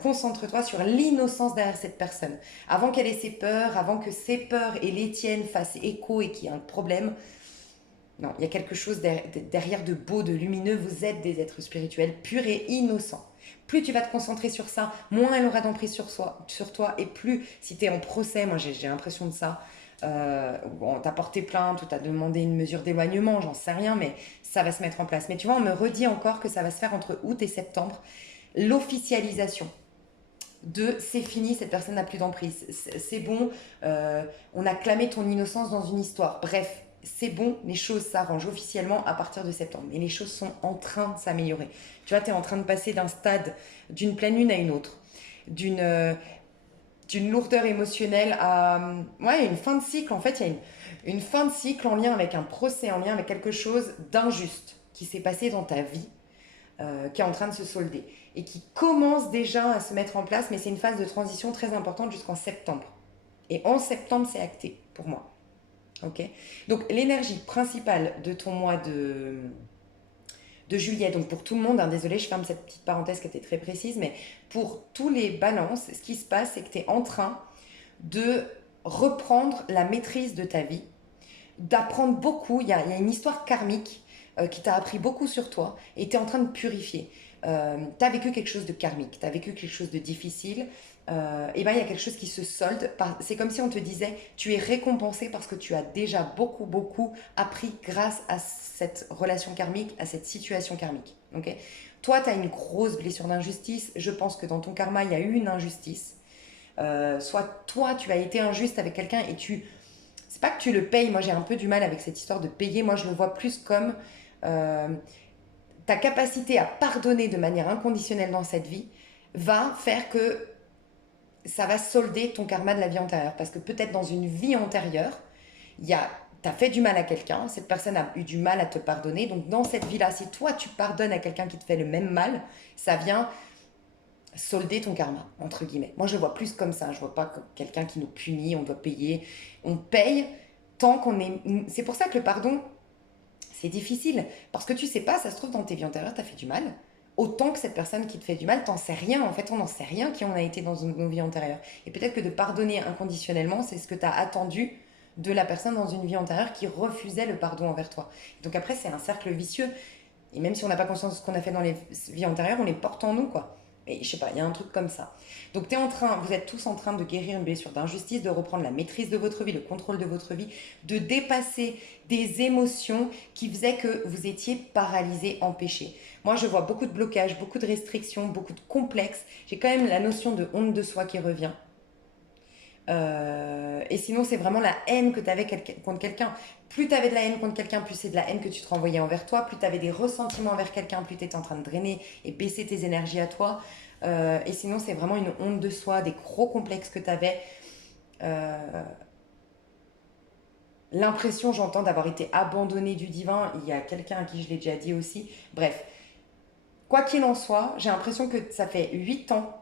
Concentre-toi sur l'innocence derrière cette personne. Avant qu'elle ait ses peurs, avant que ses peurs et les tiennes fassent écho et qu'il y ait un problème, non, il y a quelque chose derrière de beau, de lumineux. Vous êtes des êtres spirituels purs et innocents. Plus tu vas te concentrer sur ça, moins elle aura d'emprise sur toi. Et plus, si tu es en procès, moi j'ai l'impression de ça, on t'a porté plainte ou t'as demandé une mesure d'éloignement, j'en sais rien, mais ça va se mettre en place. Mais tu vois, on me redit encore que ça va se faire entre août et septembre. L'officialisation de c'est fini, cette personne n'a plus d'emprise. C'est bon, on a clamé ton innocence dans une histoire. Bref, c'est bon, les choses s'arrangent officiellement à partir de septembre. Et les choses sont en train de s'améliorer. Tu vois, tu es en train de passer d'un stade d'une pleine lune à une autre, d'une lourdeur émotionnelle à ouais, une fin de cycle. En fait, il y a une fin de cycle en lien avec un procès, en lien avec quelque chose d'injuste qui s'est passé dans ta vie, qui est en train de se solder et qui commence déjà à se mettre en place, mais c'est une phase de transition très importante jusqu'en septembre. Et en septembre, c'est acté pour moi. Ok. Donc l'énergie principale de ton mois de juillet, donc pour tout le monde, hein, désolé, je ferme cette petite parenthèse qui était très précise, mais pour tous les balances, ce qui se passe, c'est que tu es en train de reprendre la maîtrise de ta vie, d'apprendre beaucoup. Il y a une histoire karmique qui t'a appris beaucoup sur toi et tu es en train de purifier. Tu as vécu quelque chose de karmique, tu as vécu quelque chose de difficile. Et ben il y a quelque chose qui se solde. C'est comme si on te disait, tu es récompensé parce que tu as déjà beaucoup, beaucoup appris grâce à cette relation karmique, à cette situation karmique. Okay. Toi, tu as une grosse blessure d'injustice. Je pense que dans ton karma, il y a eu une injustice. Soit toi, tu as été injuste avec quelqu'un et tu... C'est pas que tu le payes. Moi, j'ai un peu du mal avec cette histoire de payer. Moi, je le vois plus comme euh, ta capacité à pardonner de manière inconditionnelle dans cette vie va faire que ça va solder ton karma de la vie antérieure. Parce que peut-être dans une vie antérieure, tu as fait du mal à quelqu'un, cette personne a eu du mal à te pardonner. Donc dans cette vie-là, si toi tu pardonnes à quelqu'un qui te fait le même mal, ça vient solder ton karma, entre guillemets. Moi je le vois plus comme ça, je vois pas comme quelqu'un qui nous punit, on doit payer. On paye tant qu'on est... C'est pour ça que le pardon, c'est difficile. Parce que tu sais pas, ça se trouve dans tes vies antérieures, tu as fait du mal. Autant que cette personne qui te fait du mal, t'en sais rien. En fait, on n'en sait rien qui on a été dans nos vies antérieures. Et peut-être que de pardonner inconditionnellement, c'est ce que tu as attendu de la personne dans une vie antérieure qui refusait le pardon envers toi. Donc après, c'est un cercle vicieux. Et même si on n'a pas conscience de ce qu'on a fait dans les vies antérieures, on les porte en nous, quoi. Et je sais pas, il y a un truc comme ça. Donc vous êtes tous en train de guérir une blessure d'injustice, de reprendre la maîtrise de votre vie, le contrôle de votre vie, de dépasser des émotions qui faisaient que vous étiez paralysé, empêché. Moi, je vois beaucoup de blocages, beaucoup de restrictions, beaucoup de complexes. J'ai quand même la notion de honte de soi qui revient. Et sinon, c'est vraiment la haine que tu avais contre quelqu'un. Plus tu avais de la haine contre quelqu'un, plus c'est de la haine que tu te renvoyais envers toi. Plus tu avais des ressentiments envers quelqu'un, plus tu étais en train de drainer et baisser tes énergies à toi. Et sinon, c'est vraiment une honte de soi, des gros complexes que tu avais. L'impression, j'entends, d'avoir été abandonné du divin. Il y a quelqu'un à qui je l'ai déjà dit aussi. Bref, quoi qu'il en soit, j'ai l'impression que ça fait 8 ans,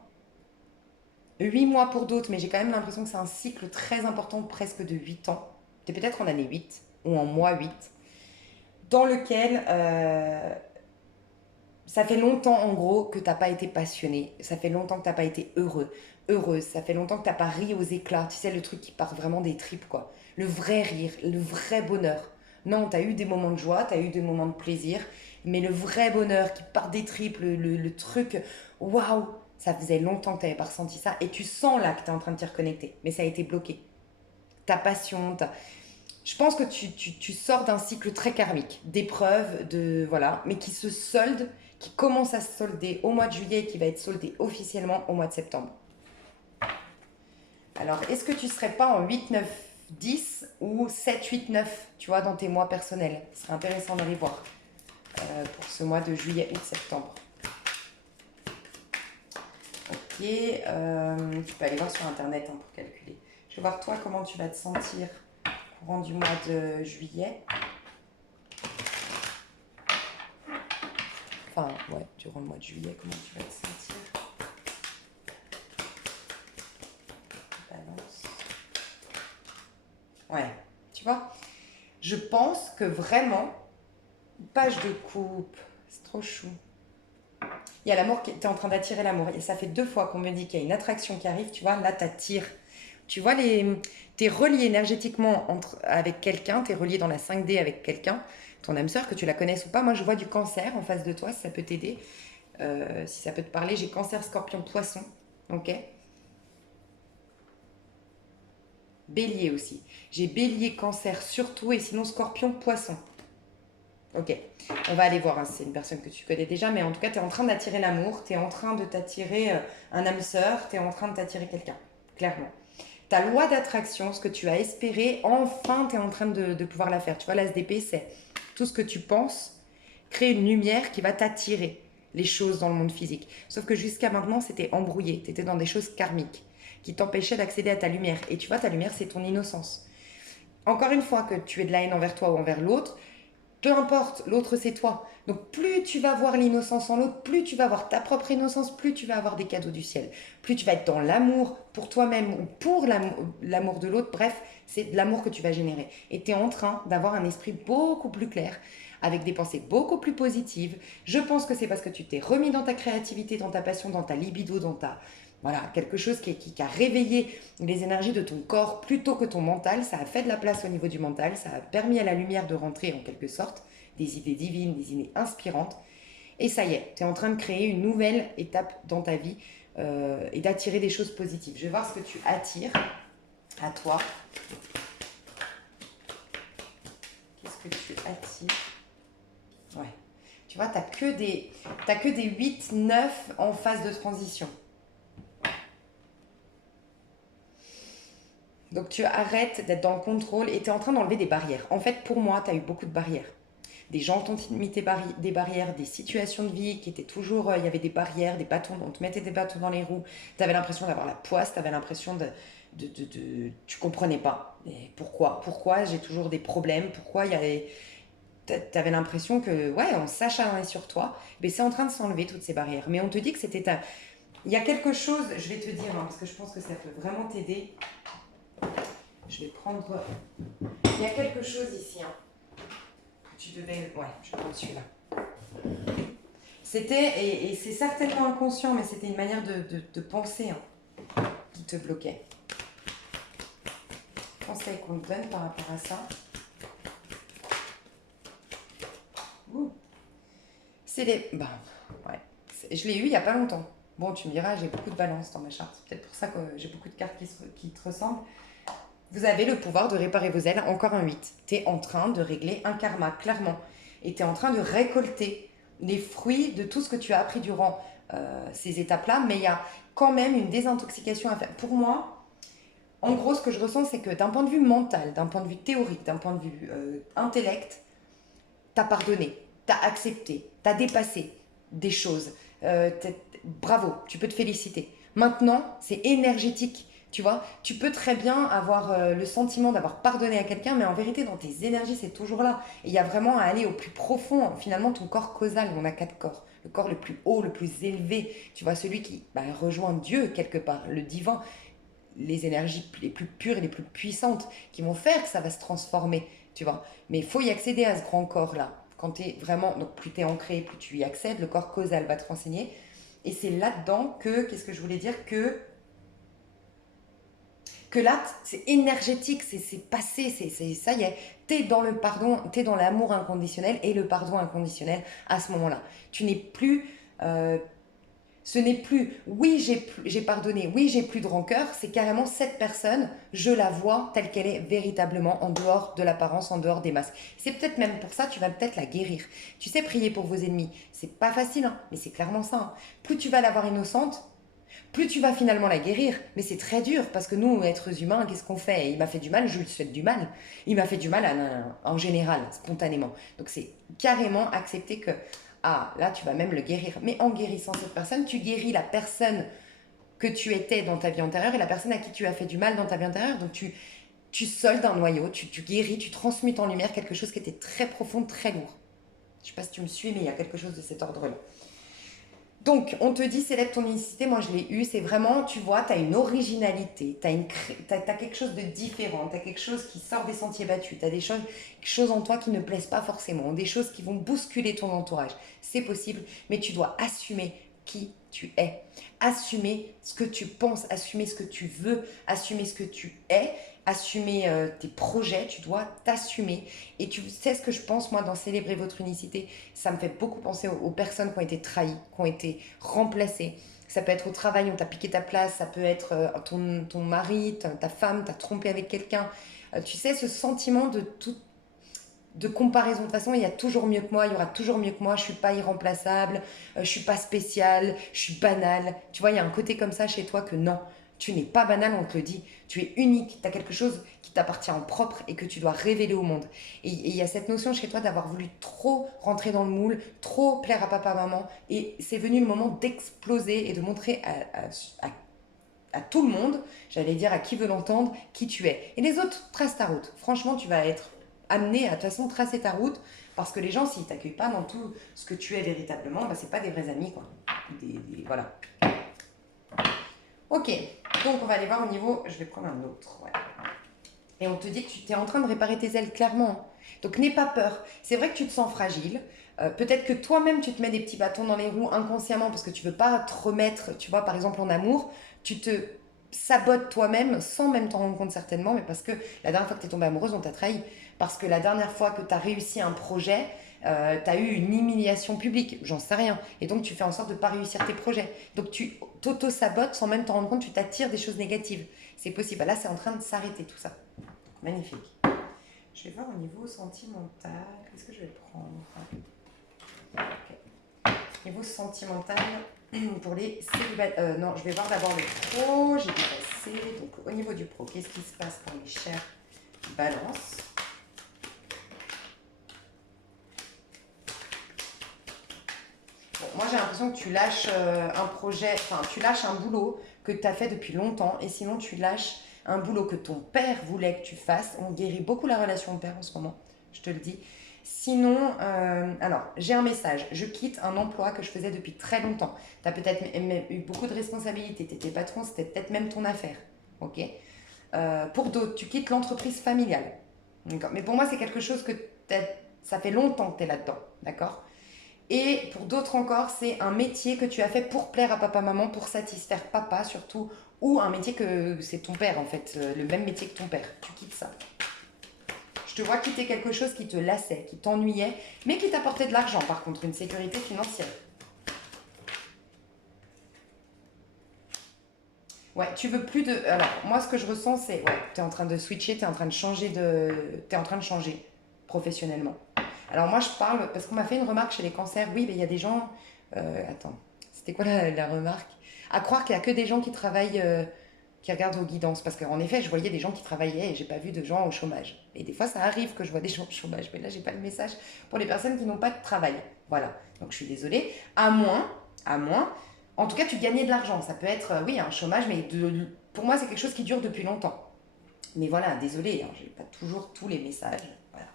8 mois pour d'autres, mais j'ai quand même l'impression que c'est un cycle très important, presque de 8 ans. Tu es peut-être en année 8 ou en mois 8, dans lequel ça fait longtemps en gros que t'as pas été passionné, ça fait longtemps que t'as pas été heureuse, ça fait longtemps que t'as pas ri aux éclats, tu sais le truc qui part vraiment des tripes quoi, le vrai rire, le vrai bonheur. Non, t'as eu des moments de joie, t'as eu des moments de plaisir, mais le vrai bonheur qui part des tripes, le truc, waouh, ça faisait longtemps que t'avais pas ressenti ça et tu sens là que t'es en train de t'y reconnecter, mais ça a été bloqué. Ta passion, je pense que tu sors d'un cycle très karmique, d'épreuves, voilà, mais qui se solde, qui commence à se solder au mois de juillet et qui va être soldé officiellement au mois de septembre. Alors, est-ce que tu serais pas en 8, 9, 10 ou 7, 8, 9, tu vois, dans tes mois personnels? Ce serait intéressant d'aller voir. pour ce mois de juillet, août, septembre. Ok, tu peux aller voir sur internet hein, pour calculer. Je vais voir toi comment tu vas te sentir courant du mois de juillet. Enfin, ouais, durant le mois de juillet, comment tu vas te sentir? Balance. Ouais, tu vois, je pense que vraiment, page de coupe, c'est trop chou. Il y a l'amour, tu es en train d'attirer l'amour. Et ça fait 2 fois qu'on me dit qu'il y a une attraction qui arrive, tu vois, là, t'attires. Tu vois, tu es relié énergétiquement avec quelqu'un, tu es relié dans la 5D avec quelqu'un, ton âme sœur, que tu la connaisses ou pas. Moi, je vois du cancer en face de toi, si ça peut t'aider, si ça peut te parler. J'ai cancer, scorpion, poisson, ok. Bélier aussi. J'ai bélier, cancer surtout, et sinon scorpion, poisson. Ok, on va aller voir, hein. C'est une personne que tu connais déjà, mais en tout cas, tu es en train d'attirer l'amour, tu es en train de t'attirer un âme sœur, tu es en train de t'attirer quelqu'un, clairement. Ta loi d'attraction, ce que tu as espéré, enfin, tu es en train de pouvoir la faire. Tu vois, l'ASDP, c'est tout ce que tu penses, créer une lumière qui va t'attirer les choses dans le monde physique. Sauf que jusqu'à maintenant, c'était embrouillé, tu étais dans des choses karmiques qui t'empêchaient d'accéder à ta lumière. Et tu vois, ta lumière, c'est ton innocence. Encore une fois, que tu aies de la haine envers toi ou envers l'autre, peu importe, l'autre c'est toi. Donc plus tu vas voir l'innocence en l'autre, plus tu vas voir ta propre innocence, plus tu vas avoir des cadeaux du ciel. Plus tu vas être dans l'amour pour toi-même ou pour l'amour de l'autre. Bref, c'est de l'amour que tu vas générer. Et tu es en train d'avoir un esprit beaucoup plus clair, avec des pensées beaucoup plus positives. Je pense que c'est parce que tu t'es remis dans ta créativité, dans ta passion, dans ta libido, dans ta... Voilà, quelque chose qui a réveillé les énergies de ton corps plutôt que ton mental. Ça a fait de la place au niveau du mental, ça a permis à la lumière de rentrer en quelque sorte, des idées divines, des idées inspirantes. Et ça y est, tu es en train de créer une nouvelle étape dans ta vie et d'attirer des choses positives. Je vais voir ce que tu attires à toi. Qu'est-ce que tu attires? Ouais. Tu vois, tu n'as que des 8, 9 en phase de transition. Donc tu arrêtes d'être dans le contrôle et tu es en train d'enlever des barrières. En fait, pour moi, tu as eu beaucoup de barrières. Des gens t'ont mis des barrières, des situations de vie qui étaient toujours... Il y avait des barrières, des bâtons, on te mettait des bâtons dans les roues. Tu avais l'impression d'avoir la poisse, tu avais l'impression tu comprenais pas. Et pourquoi j'ai toujours des problèmes? Pourquoi il y avait... Tu avais l'impression que, ouais, on s'acharnait sur toi. Mais c'est en train de s'enlever toutes ces barrières. Mais on te dit que c'était un... Il y a quelque chose, je vais te dire, hein, parce que je pense que ça peut vraiment t'aider. Je vais prendre... Il y a quelque chose ici, hein, que tu devais... Ouais, je vais prendre celui-là. C'était, et c'est certainement inconscient, mais c'était une manière de penser hein, qui te bloquait. Conseil qu'on te donne par rapport à ça. Ouh. C'est les... Bah, ouais. Je l'ai eu il n'y a pas longtemps. Bon, tu me diras, j'ai beaucoup de balance dans ma charte. C'est peut-être pour ça que j'ai beaucoup de cartes qui te ressemblent. Vous avez le pouvoir de réparer vos ailes, encore un 8. Tu es en train de régler un karma, clairement. Et tu es en train de récolter les fruits de tout ce que tu as appris durant ces étapes-là. Mais il y a quand même une désintoxication à faire. Pour moi, en gros, ce que je ressens, c'est que d'un point de vue mental, d'un point de vue théorique, d'un point de vue intellect, tu as pardonné, tu as accepté, tu as dépassé des choses. Bravo, tu peux te féliciter. Maintenant, c'est énergétique. Tu vois, tu peux très bien avoir le sentiment d'avoir pardonné à quelqu'un, mais en vérité, dans tes énergies, c'est toujours là. Et il y a vraiment à aller au plus profond, finalement, ton corps causal. On a 4 corps. Le corps le plus haut, le plus élevé. Tu vois, celui qui rejoint Dieu quelque part, le divin. Les énergies les plus pures et les plus puissantes qui vont faire que ça va se transformer. Tu vois, mais il faut y accéder à ce grand corps-là. Quand tu es vraiment, donc plus tu es ancré, plus tu y accèdes, le corps causal va te renseigner. Et c'est là-dedans que, qu'est-ce que je voulais dire, que là, c'est énergétique, c'est passé, ça y est, t'es dans le pardon, t'es dans l'amour inconditionnel et le pardon inconditionnel à ce moment-là. Tu n'es plus, ce n'est plus, oui, j'ai pardonné, oui, j'ai plus de rancœur, c'est carrément cette personne, je la vois telle qu'elle est véritablement, en dehors de l'apparence, en dehors des masques. C'est peut-être même pour ça, tu vas peut-être la guérir. Tu sais, prier pour vos ennemis, c'est pas facile, hein, mais c'est clairement ça. Hein. Plus tu vas l'avoir innocente, plus tu vas finalement la guérir. Mais c'est très dur parce que nous, êtres humains, qu'est-ce qu'on fait? Il m'a fait du mal, je lui souhaite du mal. Il m'a fait du mal en général, spontanément. Donc c'est carrément accepter que, ah, là, tu vas même le guérir. Mais en guérissant cette personne, tu guéris la personne que tu étais dans ta vie antérieure et la personne à qui tu as fait du mal dans ta vie antérieure. Donc tu soldes un noyau, tu guéris, tu transmutes en lumière quelque chose qui était très profond, très lourd. Je ne sais pas si tu me suis, mais il y a quelque chose de cet ordre-là. Donc, on te dit, célèbre ton unicité, moi je l'ai eu, c'est vraiment, tu vois, tu as une originalité, tu as, quelque chose de différent, tu as quelque chose qui sort des sentiers battus, tu as quelque chose en toi qui ne plaisent pas forcément, des choses qui vont bousculer ton entourage. C'est possible, mais tu dois assumer qui tu es, assumer ce que tu penses, assumer ce que tu veux, assumer ce que tu es, assumer tes projets, tu dois t'assumer. Et tu sais ce que je pense, moi, dans célébrer votre unicité, ça me fait beaucoup penser aux personnes qui ont été trahies, qui ont été remplacées. Ça peut être au travail, on t'a piqué ta place, ça peut être ton mari, ta femme, t'as trompé avec quelqu'un. Tu sais, ce sentiment de comparaison. De toute façon, il y a toujours mieux que moi, il y aura toujours mieux que moi, je suis pas irremplaçable, je suis pas spéciale, je suis banale. Tu vois, il y a un côté comme ça chez toi que non, tu n'es pas banal, on te le dit. Tu es unique, tu as quelque chose qui t'appartient en propre et que tu dois révéler au monde. Et il y a cette notion chez toi d'avoir voulu trop rentrer dans le moule, trop plaire à papa, maman. Et c'est venu le moment d'exploser et de montrer à tout le monde, j'allais dire à qui veut l'entendre, qui tu es. Et les autres, trace ta route. Franchement, tu vas être amené à de toute façon tracer ta route parce que les gens, s'ils t'accueillent pas dans tout ce que tu es véritablement, bah, c'est pas des vrais amis, quoi. Voilà. Ok, donc on va aller voir au niveau, je vais prendre un autre. Ouais. Et on te dit que tu es en train de réparer tes ailes, clairement. Donc n'aie pas peur. C'est vrai que tu te sens fragile. Peut-être que toi-même, tu te mets des petits bâtons dans les roues inconsciemment parce que tu veux pas te remettre, tu vois, par exemple en amour. Tu te sabotes toi-même sans même t'en rendre compte certainement, mais parce que la dernière fois que tu es tombée amoureuse, on t'a trahi. Parce que la dernière fois que tu as réussi un projet, tu as eu une humiliation publique, j'en sais rien. Et donc tu fais en sorte de ne pas réussir tes projets. Donc tu t'auto-sabotes sans même t'en rendre compte, tu t'attires des choses négatives. C'est possible. Là, c'est en train de s'arrêter tout ça. Magnifique. Je vais voir au niveau sentimental. Qu'est-ce que je vais prendre? Okay. Niveau sentimental, pour les célibataires. Non, je vais voir d'abord le pro. J'ai dépassé. Donc au niveau du pro, qu'est-ce qui se passe pour les chers balances? Bon, moi j'ai l'impression que tu lâches un projet, enfin tu lâches un boulot que tu as fait depuis longtemps et sinon tu lâches un boulot que ton père voulait que tu fasses. On guérit beaucoup la relation de père en ce moment, je te le dis. Sinon, alors j'ai un message, je quitte un emploi que je faisais depuis très longtemps. Tu as peut-être eu beaucoup de responsabilités, tu étais patron, c'était peut-être même ton affaire. Ok. Pour d'autres, tu quittes l'entreprise familiale. Mais pour moi c'est quelque chose que ça fait longtemps que tu es là-dedans. D'accord. Et pour d'autres encore, c'est un métier que tu as fait pour plaire à papa, maman, pour satisfaire papa surtout, ou un métier que c'est ton père en fait, le même métier que ton père. Tu quittes ça. Je te vois quitter quelque chose qui te lassait, qui t'ennuyait, mais qui t'apportait de l'argent par contre, une sécurité financière. Ouais, tu veux plus de... Alors, moi ce que je ressens c'est, ouais, tu es en train de switcher, tu es en train de changer T'es en train de changer professionnellement. Alors moi je parle, parce qu'on m'a fait une remarque chez les cancers, oui, mais il y a des gens... attends, c'était quoi la remarque? À croire qu'il n'y a que des gens qui travaillent, qui regardent vos guidances. Parce qu'en effet, je voyais des gens qui travaillaient et j'ai pas vu de gens au chômage. Et des fois ça arrive que je vois des gens au chômage, mais là j'ai pas le message pour les personnes qui n'ont pas de travail. Voilà, donc je suis désolée. À moins, en tout cas tu gagnais de l'argent. Ça peut être, oui, un chômage, mais pour moi c'est quelque chose qui dure depuis longtemps. Mais voilà, désolée, hein, j'ai pas toujours tous les messages. Voilà.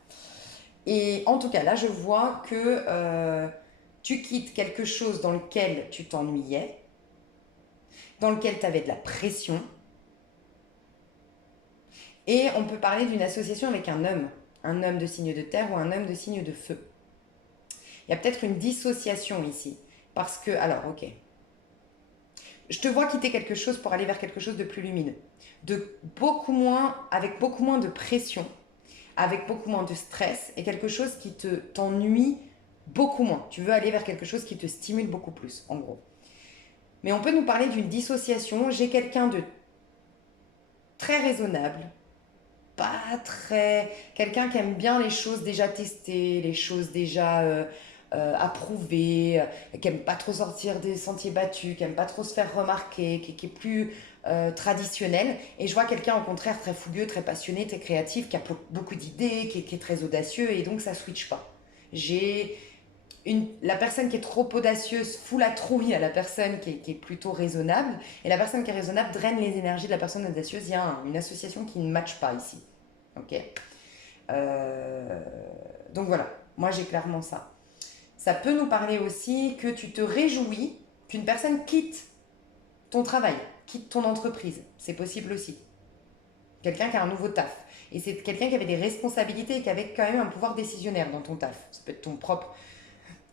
Et en tout cas, là, je vois que tu quittes quelque chose dans lequel tu t'ennuyais, dans lequel tu avais de la pression. Et on peut parler d'une association avec un homme de signe de terre ou un homme de signe de feu. Il y a peut-être une dissociation ici. Parce que, alors, ok. Je te vois quitter quelque chose pour aller vers quelque chose de plus lumineux. Avec beaucoup moins de pression, avec beaucoup moins de stress et quelque chose qui t'ennuie beaucoup moins. Tu veux aller vers quelque chose qui te stimule beaucoup plus, en gros. Mais on peut nous parler d'une dissociation. J'ai quelqu'un de très raisonnable, pas très... Quelqu'un qui aime bien les choses déjà testées, les choses déjà approuvée, qui n'aime pas trop sortir des sentiers battus, qui n'aime pas trop se faire remarquer, qui est plus traditionnelle. Et je vois quelqu'un au contraire très fougueux, très passionné, très créatif, qui a beaucoup d'idées, qui est très audacieux, et donc ça switch pas. J'ai la personne qui est trop audacieuse fout la trouille à la personne qui est plutôt raisonnable, et la personne qui est raisonnable draine les énergies de la personne audacieuse. Il y a une association qui ne matche pas ici. Ok. Donc voilà, moi j'ai clairement ça. Ça peut nous parler aussi que tu te réjouis qu'une personne quitte ton travail, quitte ton entreprise. C'est possible aussi. Quelqu'un qui a un nouveau taf. Et c'est quelqu'un qui avait des responsabilités et qui avait quand même un pouvoir décisionnaire dans ton taf. Ça peut être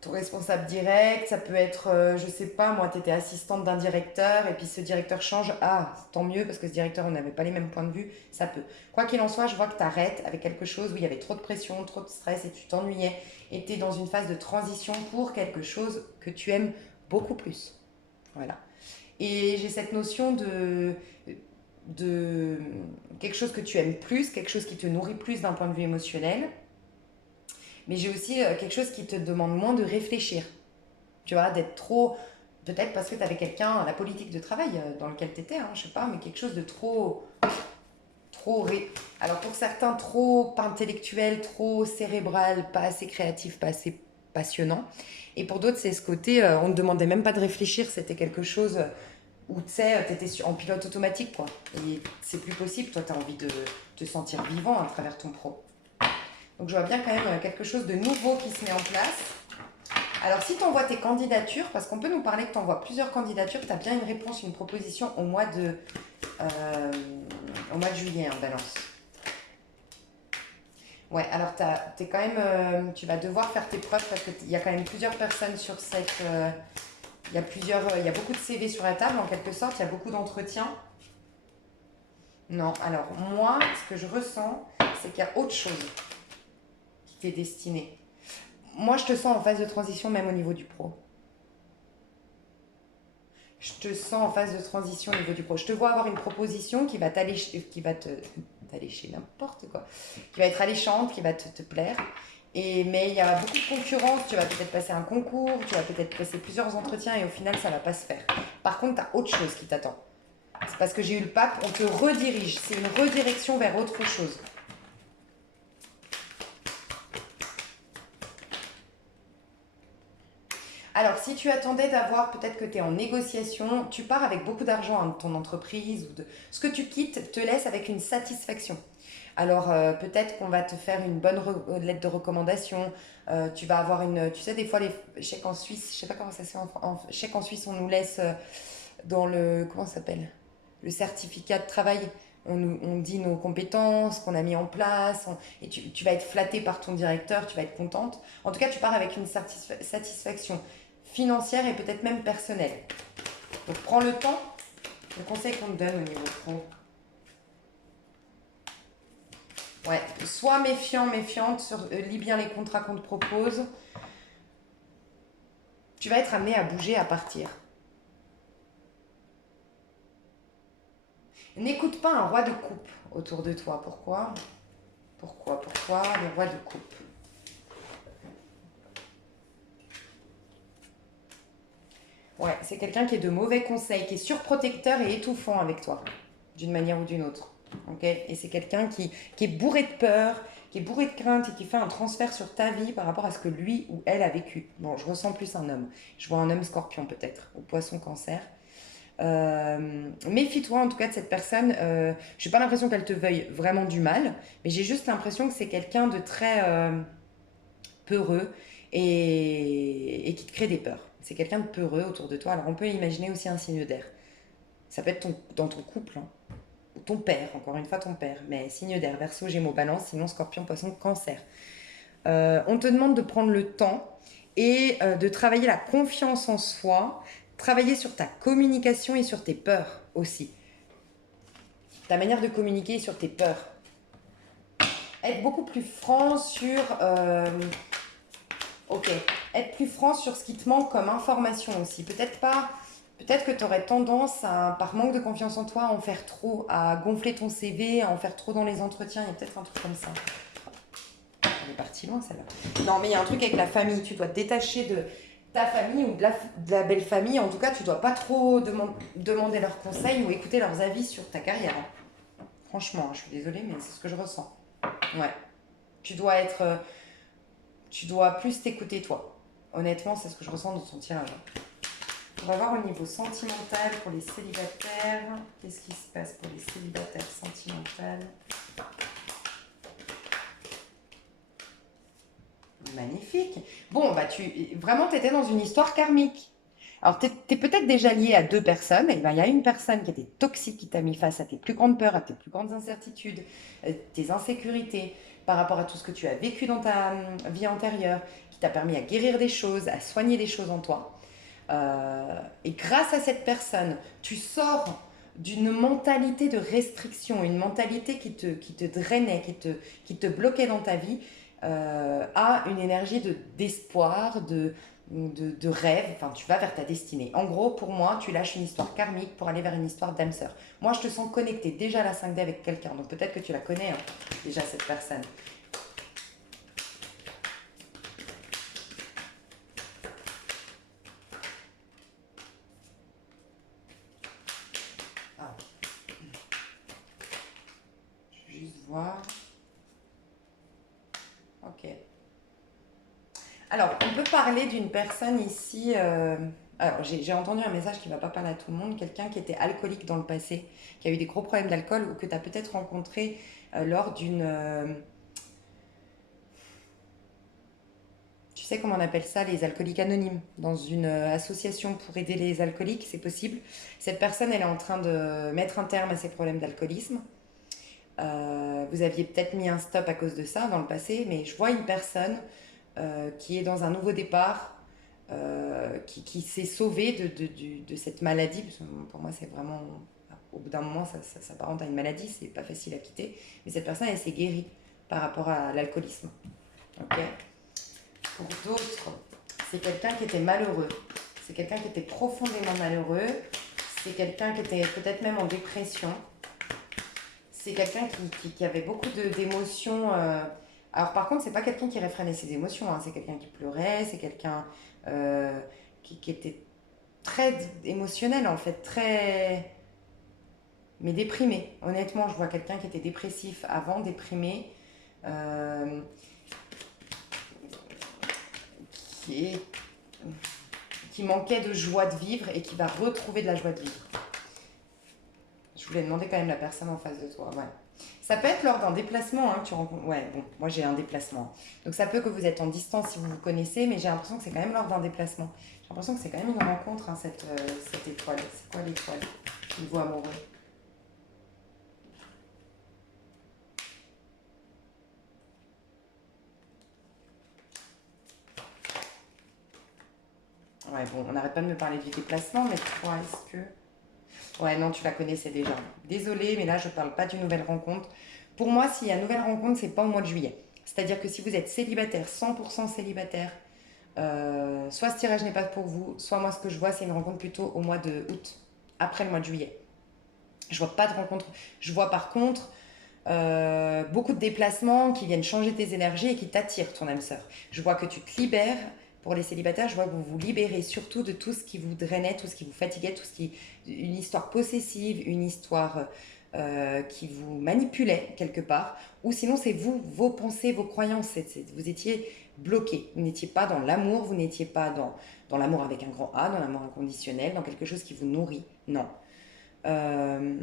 ton responsable direct, ça peut être, je sais pas, moi, tu étais assistante d'un directeur et puis ce directeur change. Ah, tant mieux parce que ce directeur, on n'avait pas les mêmes points de vue, ça peut. Quoi qu'il en soit, je vois que tu arrêtes avec quelque chose où il y avait trop de pression, trop de stress et tu t'ennuyais et tu es dans une phase de transition pour quelque chose que tu aimes beaucoup plus. Voilà. Et j'ai cette notion de quelque chose que tu aimes plus, quelque chose qui te nourrit plus d'un point de vue émotionnel. Mais j'ai aussi quelque chose qui te demande moins de réfléchir. Tu vois, d'être trop... Peut-être parce que tu avais quelqu'un, la politique de travail dans lequel tu étais, hein, je sais pas, mais quelque chose de trop... Alors pour certains, trop intellectuel, trop cérébral, pas assez créatif, pas assez passionnant. Et pour d'autres, c'est ce côté, on ne demandait même pas de réfléchir, c'était quelque chose où tu sais, tu étais en pilote automatique, quoi. Et c'est plus possible, toi, tu as envie de te sentir vivant à travers ton pro. Donc je vois bien quand même quelque chose de nouveau qui se met en place. Alors si tu envoies tes candidatures, parce qu'on peut nous parler que tu envoies plusieurs candidatures, tu as bien une réponse, une proposition au mois de juillet, hein, Balance. Ouais, alors t'es quand même, tu vas devoir faire tes preuves parce qu'il y a quand même plusieurs personnes sur cette... il y a beaucoup de CV sur la table en quelque sorte, il y a beaucoup d'entretiens. Non, alors moi, ce que je ressens, c'est qu'il y a autre chose qui t'est destiné. Moi, je te sens en phase de transition même au niveau du pro. Je te sens en phase de transition au niveau du pro. Je te vois avoir une proposition qui va t'allécher n'importe quoi, qui va être alléchante, qui va te plaire. Mais il y a beaucoup de concurrence, tu vas peut-être passer un concours, tu vas peut-être passer plusieurs entretiens et au final, ça ne va pas se faire. Par contre, tu as autre chose qui t'attend. C'est parce que j'ai eu le pape, on te redirige. C'est une redirection vers autre chose. Alors, si tu attendais d'avoir, peut-être que tu es en négociation, tu pars avec beaucoup d'argent de ton entreprise, ou de ce que tu quittes te laisse avec une satisfaction. Alors, peut-être qu'on va te faire une bonne lettre de recommandation, tu vas avoir tu sais, des fois, les chèques en Suisse, je sais pas comment ça se fait, chèques en Suisse, on nous laisse dans comment ça s'appelle? Le certificat de travail. On dit nos compétences qu'on a mis en place, et tu vas être flatté par ton directeur, tu vas être contente. En tout cas, tu pars avec une satisfaction financière et peut-être même personnelle. Donc prends le temps, le conseil qu'on te donne au niveau pro. Ouais, sois méfiant, méfiante, lis bien les contrats qu'on te propose. Tu vas être amené à bouger, à partir. N'écoute pas un roi de coupe autour de toi. Pourquoi le roi de coupe? Ouais, c'est quelqu'un qui est de mauvais conseils, qui est surprotecteur et étouffant avec toi, d'une manière ou d'une autre. Okay, et c'est quelqu'un qui est bourré de peur, qui est bourré de crainte et qui fait un transfert sur ta vie par rapport à ce que lui ou elle a vécu. Bon, je ressens plus un homme. Je vois un homme scorpion peut-être, ou poisson cancer. Méfie-toi en tout cas de cette personne. J'ai pas l'impression qu'elle te veuille vraiment du mal, mais j'ai juste l'impression que c'est quelqu'un de très peureux et qui te crée des peurs. C'est quelqu'un de peureux autour de toi. Alors on peut imaginer aussi un signe d'air. Ça peut être dans ton couple, hein. Ou ton père, encore une fois ton père. Mais signe d'air, Verseau, Gémeaux, Balance, sinon Scorpion, Poisson, Cancer. On te demande de prendre le temps et de travailler la confiance en soi, travailler sur ta communication et sur tes peurs aussi. Ta manière de communiquer sur tes peurs. Être beaucoup plus franc sur... être plus franc sur ce qui te manque comme information aussi. Peut-être que tu aurais tendance, par manque de confiance en toi, à en faire trop, à gonfler ton CV, à en faire trop dans les entretiens. Il y a peut-être un truc comme ça. Elle est partie loin, celle-là. Non, mais il y a un truc avec la famille. Tu dois te détacher de ta famille ou de la belle famille. En tout cas, tu dois pas trop demander leurs conseils ou écouter leurs avis sur ta carrière. Franchement, je suis désolée, mais c'est ce que je ressens. Ouais. Tu dois être... tu dois plus t'écouter, toi. Honnêtement, c'est ce que je ressens dans ton tirage. On va voir au niveau sentimental pour les célibataires. Qu'est-ce qui se passe pour les célibataires sentimentales? Magnifique. Bon, bah vraiment, tu étais dans une histoire karmique. Alors, tu es peut-être déjà lié à deux personnes. Et ben, il y a une personne qui était toxique, qui t'a mis face à tes plus grandes peurs, à tes plus grandes incertitudes, tes insécurités par rapport à tout ce que tu as vécu dans ta vie antérieure, qui t'a permis à guérir des choses, à soigner des choses en toi. Et grâce à cette personne, tu sors d'une mentalité de restriction, une mentalité qui te drainait, qui te bloquait dans ta vie, à une énergie d'espoir, de rêve. Enfin, tu vas vers ta destinée. En gros, pour moi, tu lâches une histoire karmique pour aller vers une histoire d'âme sœur. Moi, je te sens connecté déjà à la 5D avec quelqu'un, donc peut-être que tu la connais, hein, déjà, cette personne. Ah, je vais juste voir. Ok. Alors, on peut parler d'une personne ici. Alors, j'ai entendu un message qui ne va pas parler à tout le monde. Quelqu'un qui était alcoolique dans le passé, qui a eu des gros problèmes d'alcool ou que tu as peut-être rencontré lors d'une. Tu sais comment on appelle ça, les alcooliques anonymes, dans une association pour aider les alcooliques, c'est possible. Cette personne, elle est en train de mettre un terme à ses problèmes d'alcoolisme. Vous aviez peut-être mis un stop à cause de ça dans le passé, mais je vois une personne qui est dans un nouveau départ, qui s'est sauvée de cette maladie, parce que pour moi c'est vraiment, au bout d'un moment ça s'apparente à une maladie, c'est pas facile à quitter, mais cette personne elle s'est guérie par rapport à l'alcoolisme. Ok. Pour d'autres, c'est quelqu'un qui était malheureux, c'est quelqu'un qui était profondément malheureux, c'est quelqu'un qui était peut-être même en dépression, c'est quelqu'un qui avait beaucoup d'émotions. Alors par contre, c'est pas quelqu'un qui réfrénait ses émotions, hein. C'est quelqu'un qui pleurait, c'est quelqu'un euh, qui était très émotionnel en fait, très... mais déprimé. Honnêtement, je vois quelqu'un qui était dépressif avant, déprimé, euh, qui, est- qui manquait de joie de vivre et qui va retrouver de la joie de vivre. Je voulais demander quand même la personne en face de toi. Ouais. Ça peut être lors d'un déplacement, hein, que tu rencontres. Ouais, bon, moi j'ai un déplacement. Donc ça peut que vous êtes en distance si vous vous connaissez, mais j'ai l'impression que c'est quand même lors d'un déplacement. J'ai l'impression que c'est quand même une rencontre, hein, cette étoile. C'est quoi l'étoile? Niveau amoureux. Ouais, bon, on n'arrête pas de me parler du déplacement, mais toi, est-ce que. Ouais, non, tu la connaissais déjà. Désolée, mais là, je ne parle pas d'une nouvelle rencontre. Pour moi, s'il y a une nouvelle rencontre, c'est pas au mois de juillet. C'est-à-dire que si vous êtes célibataire, 100% célibataire, soit ce tirage n'est pas pour vous, soit moi, ce que je vois, c'est une rencontre plutôt au mois de août, après le mois de juillet. Je vois pas de rencontre. Je vois par contre beaucoup de déplacements qui viennent changer tes énergies et qui t'attirent, ton âme sœur. Je vois que tu te libères. Pour les célibataires, je vois que vous vous libérez surtout de tout ce qui vous drainait, tout ce qui vous fatiguait, tout ce qui... Une histoire possessive, une histoire qui vous manipulait quelque part. Ou sinon, c'est vous, vos pensées, vos croyances. Vous étiez bloqué. Vous n'étiez pas dans l'amour, vous n'étiez pas dans l'amour avec un grand A, dans l'amour inconditionnel, dans quelque chose qui vous nourrit. Non. Euh,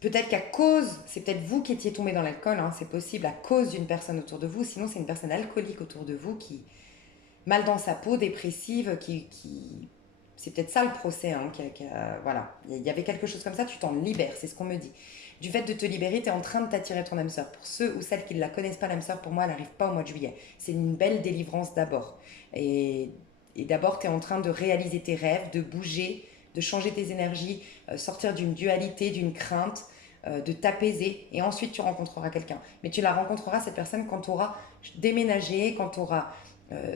Peut-être qu'à cause, c'est peut-être vous qui étiez tombé dans l'alcool, hein, c'est possible, à cause d'une personne autour de vous. Sinon, c'est une personne alcoolique autour de vous qui, mal dans sa peau, dépressive, c'est peut-être ça le procès, hein, voilà. Il y avait quelque chose comme ça, tu t'en libères, c'est ce qu'on me dit. Du fait de te libérer, tu es en train de t'attirer ton âme sœur. Pour ceux ou celles qui ne la connaissent pas, l'âme sœur, pour moi, elle n'arrive pas au mois de juillet. C'est une belle délivrance d'abord. Et, et d'abord, tu es en train de réaliser tes rêves, de bouger, de changer tes énergies, sortir d'une dualité, d'une crainte, de t'apaiser. Et ensuite, tu rencontreras quelqu'un. Mais tu la rencontreras, cette personne, quand tu auras déménagé, quand tu auras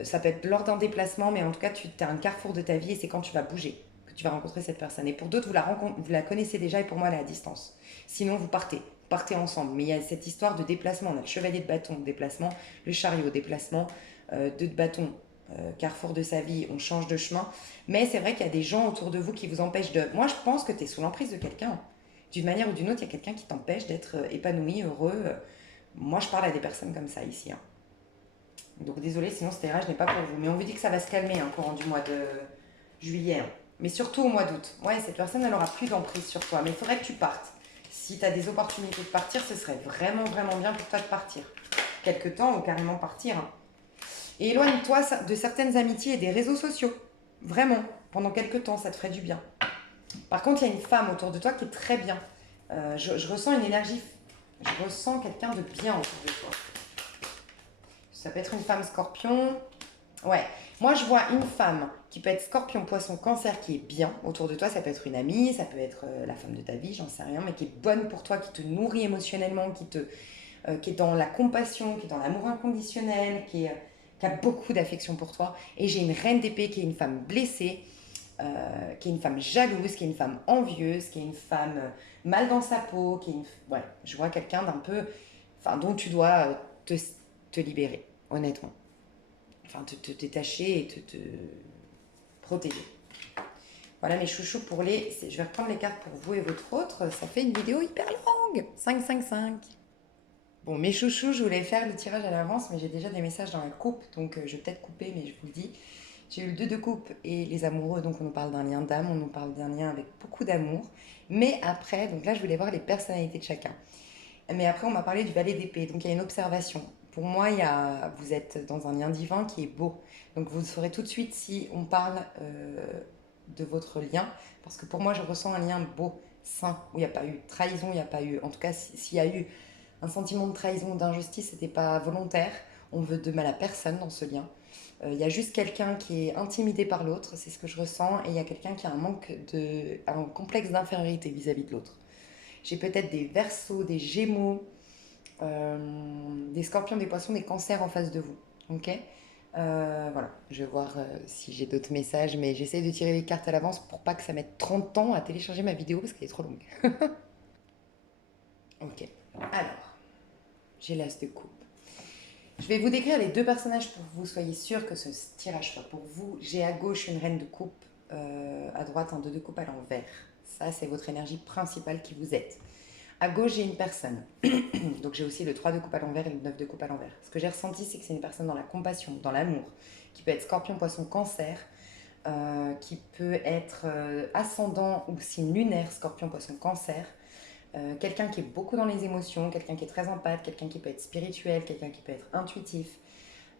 ça peut être lors d'un déplacement, mais en tout cas, tu as un carrefour de ta vie et c'est quand tu vas bouger que tu vas rencontrer cette personne. Et pour d'autres, vous la connaissez déjà et pour moi, elle est à distance. Sinon, vous partez. partez ensemble. Mais il y a cette histoire de déplacement. On a le chevalier de bâton, déplacement, le chariot, déplacement, deux de bâton, carrefour de sa vie, on change de chemin. Mais c'est vrai qu'il y a des gens autour de vous qui vous empêchent de... Moi, je pense que tu es sous l'emprise de quelqu'un. D'une manière ou d'une autre, il y a quelqu'un qui t'empêche d'être épanoui, heureux. Moi, je parle à des personnes comme ça ici. Hein. Donc désolé, sinon cet tirage n'est pas pour vous. Mais on vous dit que ça va se calmer hein, courant du mois de juillet. Hein. Mais surtout au mois d'août. Ouais, cette personne, elle aura plus d'emprise sur toi. Mais il faudrait que tu partes. Si tu as des opportunités de partir, ce serait vraiment, vraiment bien pour toi de partir. Quelque temps ou carrément partir. Hein. Et éloigne-toi de certaines amitiés et des réseaux sociaux. Vraiment. Pendant quelques temps, ça te ferait du bien. Par contre, il y a une femme autour de toi qui est très bien. Je ressens une énergie. Je ressens quelqu'un de bien autour de toi. Ça peut être une femme scorpion. Ouais. Moi, je vois une femme qui peut être scorpion, poisson, cancer, qui est bien autour de toi. Ça peut être une amie, ça peut être la femme de ta vie, j'en sais rien, mais qui est bonne pour toi, qui te nourrit émotionnellement, qui est dans la compassion, qui est dans l'amour inconditionnel, qui a beaucoup d'affection pour toi. Et j'ai une reine d'épée qui est une femme blessée, qui est une femme jalouse, qui est une femme envieuse, qui est une femme mal dans sa peau, qui est une... Ouais, je vois quelqu'un d'un peu... Enfin, dont tu dois te libérer, honnêtement. Enfin, te détacher et te protéger. Voilà mes chouchous pour les... Je vais reprendre les cartes pour vous et votre autre. Ça fait une vidéo hyper longue. 5, 5, 5. Bon, mes chouchous, je voulais faire le tirage à l'avance, mais j'ai déjà des messages dans la coupe, donc je vais peut-être couper, mais je vous le dis. J'ai eu le 2 de coupe et les amoureux, donc on nous parle d'un lien d'âme, on nous parle d'un lien avec beaucoup d'amour. Mais après, donc là, je voulais voir les personnalités de chacun. Mais après, on m'a parlé du valet d'épée, donc il y a une observation. Pour moi, vous êtes dans un lien divin qui est beau. Donc vous saurez tout de suite si on parle de votre lien. Parce que pour moi, je ressens un lien beau, sain, où il n'y a pas eu de trahison, il n'y a pas eu... En tout cas, s'il y a eu un sentiment de trahison ou d'injustice, ce n'était pas volontaire. On veut de mal à personne dans ce lien. Il y a juste quelqu'un qui est intimidé par l'autre, c'est ce que je ressens. Et il y a quelqu'un qui a un complexe d'infériorité vis-à-vis de l'autre. J'ai peut-être des Verseaux, des Gémeaux, des Scorpions, des Poissons, des Cancers en face de vous. Ok. Voilà, je vais voir si j'ai d'autres messages, mais j'essaie de tirer les cartes à l'avance pour pas que ça mette 30 ans à télécharger ma vidéo parce qu'elle est trop longue. Ok, alors, j'ai l'as de coupe. Je vais vous décrire les deux personnages pour que vous soyez sûr que ce tirage soit pour vous. J'ai à gauche une reine de coupe, à droite un 2 de coupe à l'envers. Ça, c'est votre énergie principale qui vous êtes. À gauche, j'ai une personne. Donc, j'ai aussi le 3 de coupe à l'envers et le 9 de coupe à l'envers. Ce que j'ai ressenti, c'est que c'est une personne dans la compassion, dans l'amour, qui peut être scorpion, poisson, cancer, qui peut être ascendant ou signe lunaire, scorpion, poisson, cancer. Quelqu'un qui est beaucoup dans les émotions, quelqu'un qui est très empathe, quelqu'un qui peut être spirituel, quelqu'un qui peut être intuitif,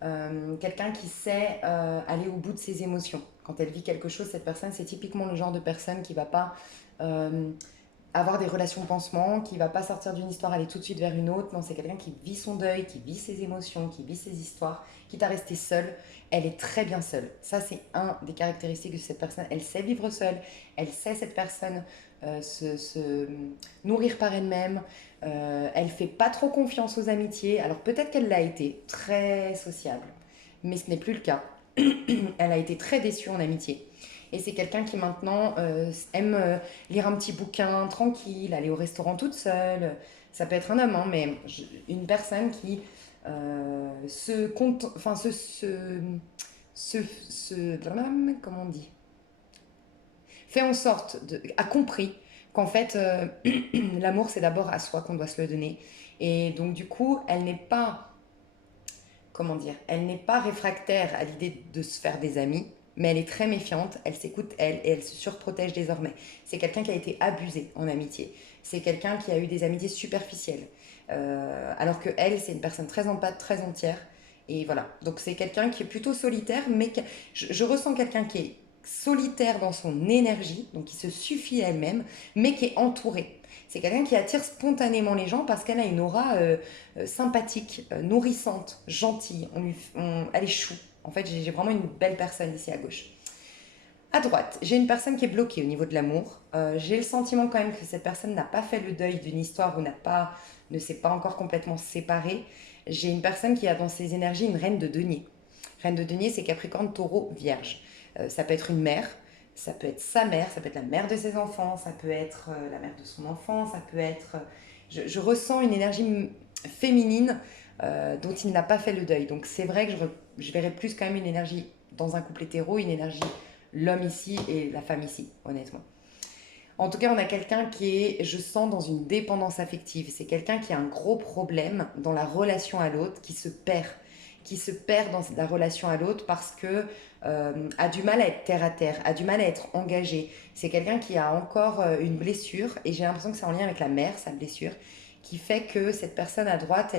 quelqu'un qui sait aller au bout de ses émotions. Quand elle vit quelque chose, cette personne, c'est typiquement le genre de personne qui ne va pas avoir des relations pansement, qui ne va pas sortir d'une histoire, aller tout de suite vers une autre. Non, c'est quelqu'un qui vit son deuil, qui vit ses émotions, qui vit ses histoires, quitte à rester seule. Elle est très bien seule. Ça, c'est un des caractéristiques de cette personne. Elle sait vivre seule, elle sait cette personne se nourrir par elle-même. Elle fait pas trop confiance aux amitiés. Alors peut-être qu'elle l'a été, très sociable, mais ce n'est plus le cas. Elle a été très déçue en amitié. Et c'est quelqu'un qui maintenant aime lire un petit bouquin tranquille, aller au restaurant toute seule. Ça peut être un homme, hein, mais une personne qui se compte, enfin comment on dit, fait en sorte a compris qu'en fait l'amour c'est d'abord à soi qu'on doit se le donner. Et donc du coup, elle n'est pas, comment dire, elle n'est pas réfractaire à l'idée de se faire des amis, mais elle est très méfiante, elle s'écoute elle et elle se surprotège désormais. C'est quelqu'un qui a été abusé en amitié. C'est quelqu'un qui a eu des amitiés superficielles. Alors que elle, c'est une personne très empathe, très entière. Et voilà. Donc c'est quelqu'un qui est plutôt solitaire, mais je ressens quelqu'un qui est solitaire dans son énergie, donc qui se suffit à elle-même, mais qui est entourée. C'est quelqu'un qui attire spontanément les gens parce qu'elle a une aura sympathique, nourrissante, gentille. Elle est chou. En fait, j'ai vraiment une belle personne ici à gauche. À droite, j'ai une personne qui est bloquée au niveau de l'amour. J'ai le sentiment quand même que cette personne n'a pas fait le deuil d'une histoire ou ne s'est pas encore complètement séparée. J'ai une personne qui a dans ses énergies une reine de denier. Reine de denier, c'est Capricorne, Taureau, Vierge. Ça peut être une mère, ça peut être sa mère, ça peut être la mère de ses enfants, ça peut être la mère de son enfant, ça peut être je ressens une énergie féminine dont il n'a pas fait le deuil. Donc c'est vrai que je verrais plus quand même une énergie dans un couple hétéro, une énergie l'homme ici et la femme ici, honnêtement. En tout cas, on a quelqu'un qui est, je sens, dans une dépendance affective. C'est quelqu'un qui a un gros problème dans la relation à l'autre, qui se perd dans la relation à l'autre parce que a du mal à être terre à terre, a du mal à être engagé. C'est quelqu'un qui a encore une blessure, et j'ai l'impression que c'est en lien avec la mère, sa blessure, qui fait que cette personne à droite,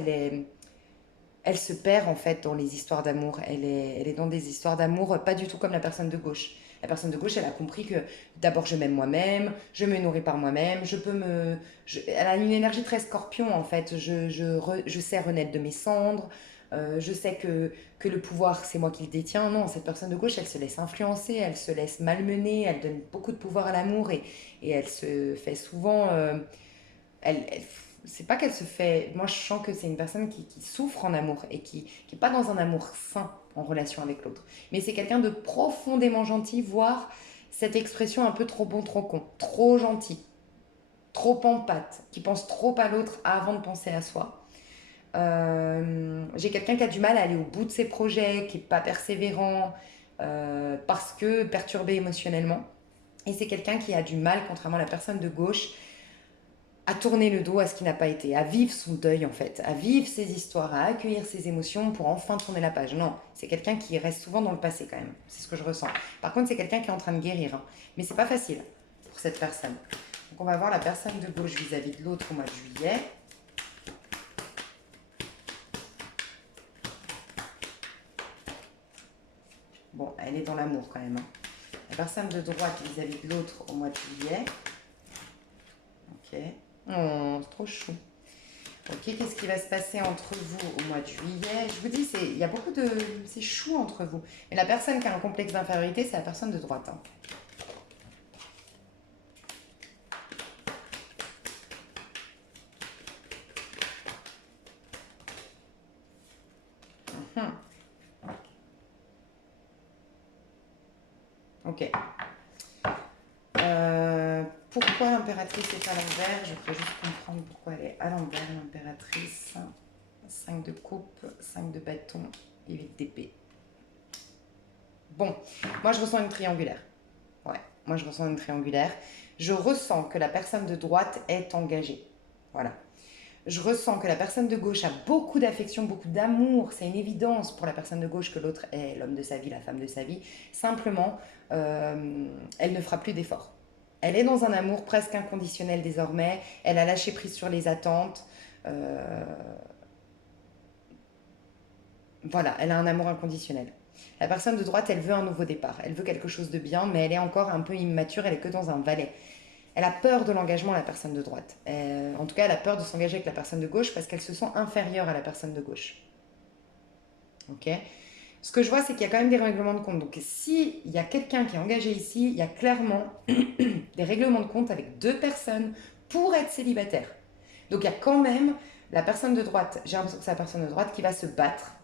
elle se perd en fait dans les histoires d'amour. Elle est dans des histoires d'amour pas du tout comme la personne de gauche. La personne de gauche, elle a compris que d'abord je m'aime moi-même, je me nourris par moi-même, elle a une énergie très scorpion en fait. Je sais renaître de mes cendres, je sais que le pouvoir c'est moi qui le détiens. Non, cette personne de gauche, elle se laisse influencer, elle se laisse malmener, elle donne beaucoup de pouvoir à l'amour et elle se fait souvent elle c'est pas qu'elle se fait. Moi, je sens que c'est une personne qui souffre en amour et qui n'est pas dans un amour sain en relation avec l'autre. Mais c'est quelqu'un de profondément gentil, voire cette expression un peu trop bon, trop con, trop gentil, trop en pâte, qui pense trop à l'autre avant de penser à soi. J'ai quelqu'un qui a du mal à aller au bout de ses projets, qui n'est pas persévérant, parce que perturbé émotionnellement. Et c'est quelqu'un qui a du mal, contrairement à la personne de gauche, à tourner le dos à ce qui n'a pas été, à vivre son deuil en fait, à vivre ses histoires, à accueillir ses émotions pour enfin tourner la page. Non, c'est quelqu'un qui reste souvent dans le passé quand même, c'est ce que je ressens. Par contre, c'est quelqu'un qui est en train de guérir, hein. Mais c'est pas facile pour cette personne. Donc on va voir la personne de gauche vis-à-vis de l'autre au mois de juillet. Bon, elle est dans l'amour quand même, hein. La personne de droite vis-à-vis de l'autre au mois de juillet. Ok. Oh, c'est trop chou. Ok, qu'est-ce qui va se passer entre vous au mois de juillet? Je vous dis, il y a beaucoup de... C'est chou entre vous. Mais la personne qui a un complexe d'infériorité, c'est la personne de droite, hein. Mhm. Ok. Pourquoi l'impératrice est à l'envers? Je peux juste comprendre pourquoi elle est à l'envers, l'impératrice. 5 de coupe, 5 de bâton et 8 d'épée. Bon, moi je ressens une triangulaire. Ouais, moi je ressens une triangulaire. Je ressens que la personne de droite est engagée. Voilà. Je ressens que la personne de gauche a beaucoup d'affection, beaucoup d'amour. C'est une évidence pour la personne de gauche que l'autre est l'homme de sa vie, la femme de sa vie. Simplement, elle ne fera plus d'efforts. Elle est dans un amour presque inconditionnel désormais. Elle a lâché prise sur les attentes. Euh, voilà, elle a un amour inconditionnel. La personne de droite, elle veut un nouveau départ. Elle veut quelque chose de bien, mais elle est encore un peu immature. Elle est que dans un valet. Elle a peur de l'engagement, la personne de droite. En tout cas, elle a peur de s'engager avec la personne de gauche parce qu'elle se sent inférieure à la personne de gauche. Ok. Ce que je vois, c'est qu'il y a quand même des règlements de compte. Donc, s'il y a quelqu'un qui est engagé ici, il y a clairement des règlements de compte avec deux personnes pour être célibataire. Donc, il y a quand même la personne de droite, j'ai l'impression que c'est la personne de droite qui va se battre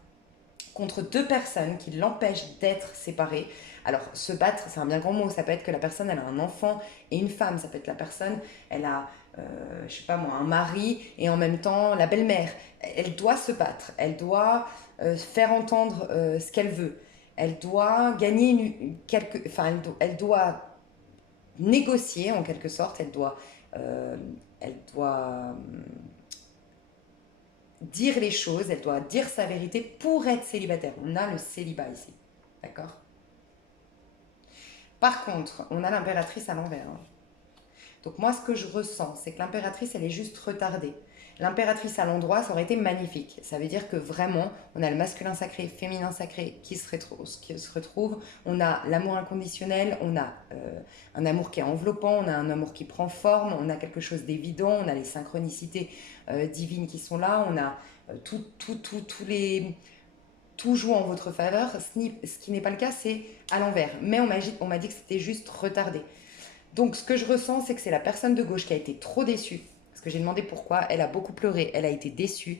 contre deux personnes qui l'empêchent d'être séparés. Alors, se battre, c'est un bien grand mot. Ça peut être que la personne, elle a un enfant et une femme. Ça peut être la personne, elle a, je sais pas moi, un mari et en même temps la belle-mère. Elle doit se battre. Elle doit faire entendre ce qu'elle veut. Elle doit gagner enfin, elle doit négocier en quelque sorte. Euh, elle doit dire les choses, elle doit dire sa vérité pour être célibataire. On a le célibat ici. D'accord? Par contre, on a l'impératrice à l'envers, hein. Donc moi, ce que je ressens, c'est que l'impératrice, elle est juste retardée. L'impératrice à l'endroit, ça aurait été magnifique. Ça veut dire que vraiment, on a le masculin sacré, féminin sacré qui se retrouve. On a l'amour inconditionnel, on a un amour qui est enveloppant, on a un amour qui prend forme, on a quelque chose d'évident, on a les synchronicités divines qui sont là, on a tous les... Tout joue en votre faveur. Ce qui n'est pas le cas, c'est à l'envers. Mais on m'a dit que c'était juste retardé. Donc, ce que je ressens, c'est que c'est la personne de gauche qui a été trop déçue. Parce que j'ai demandé pourquoi. Elle a beaucoup pleuré. Elle a été déçue.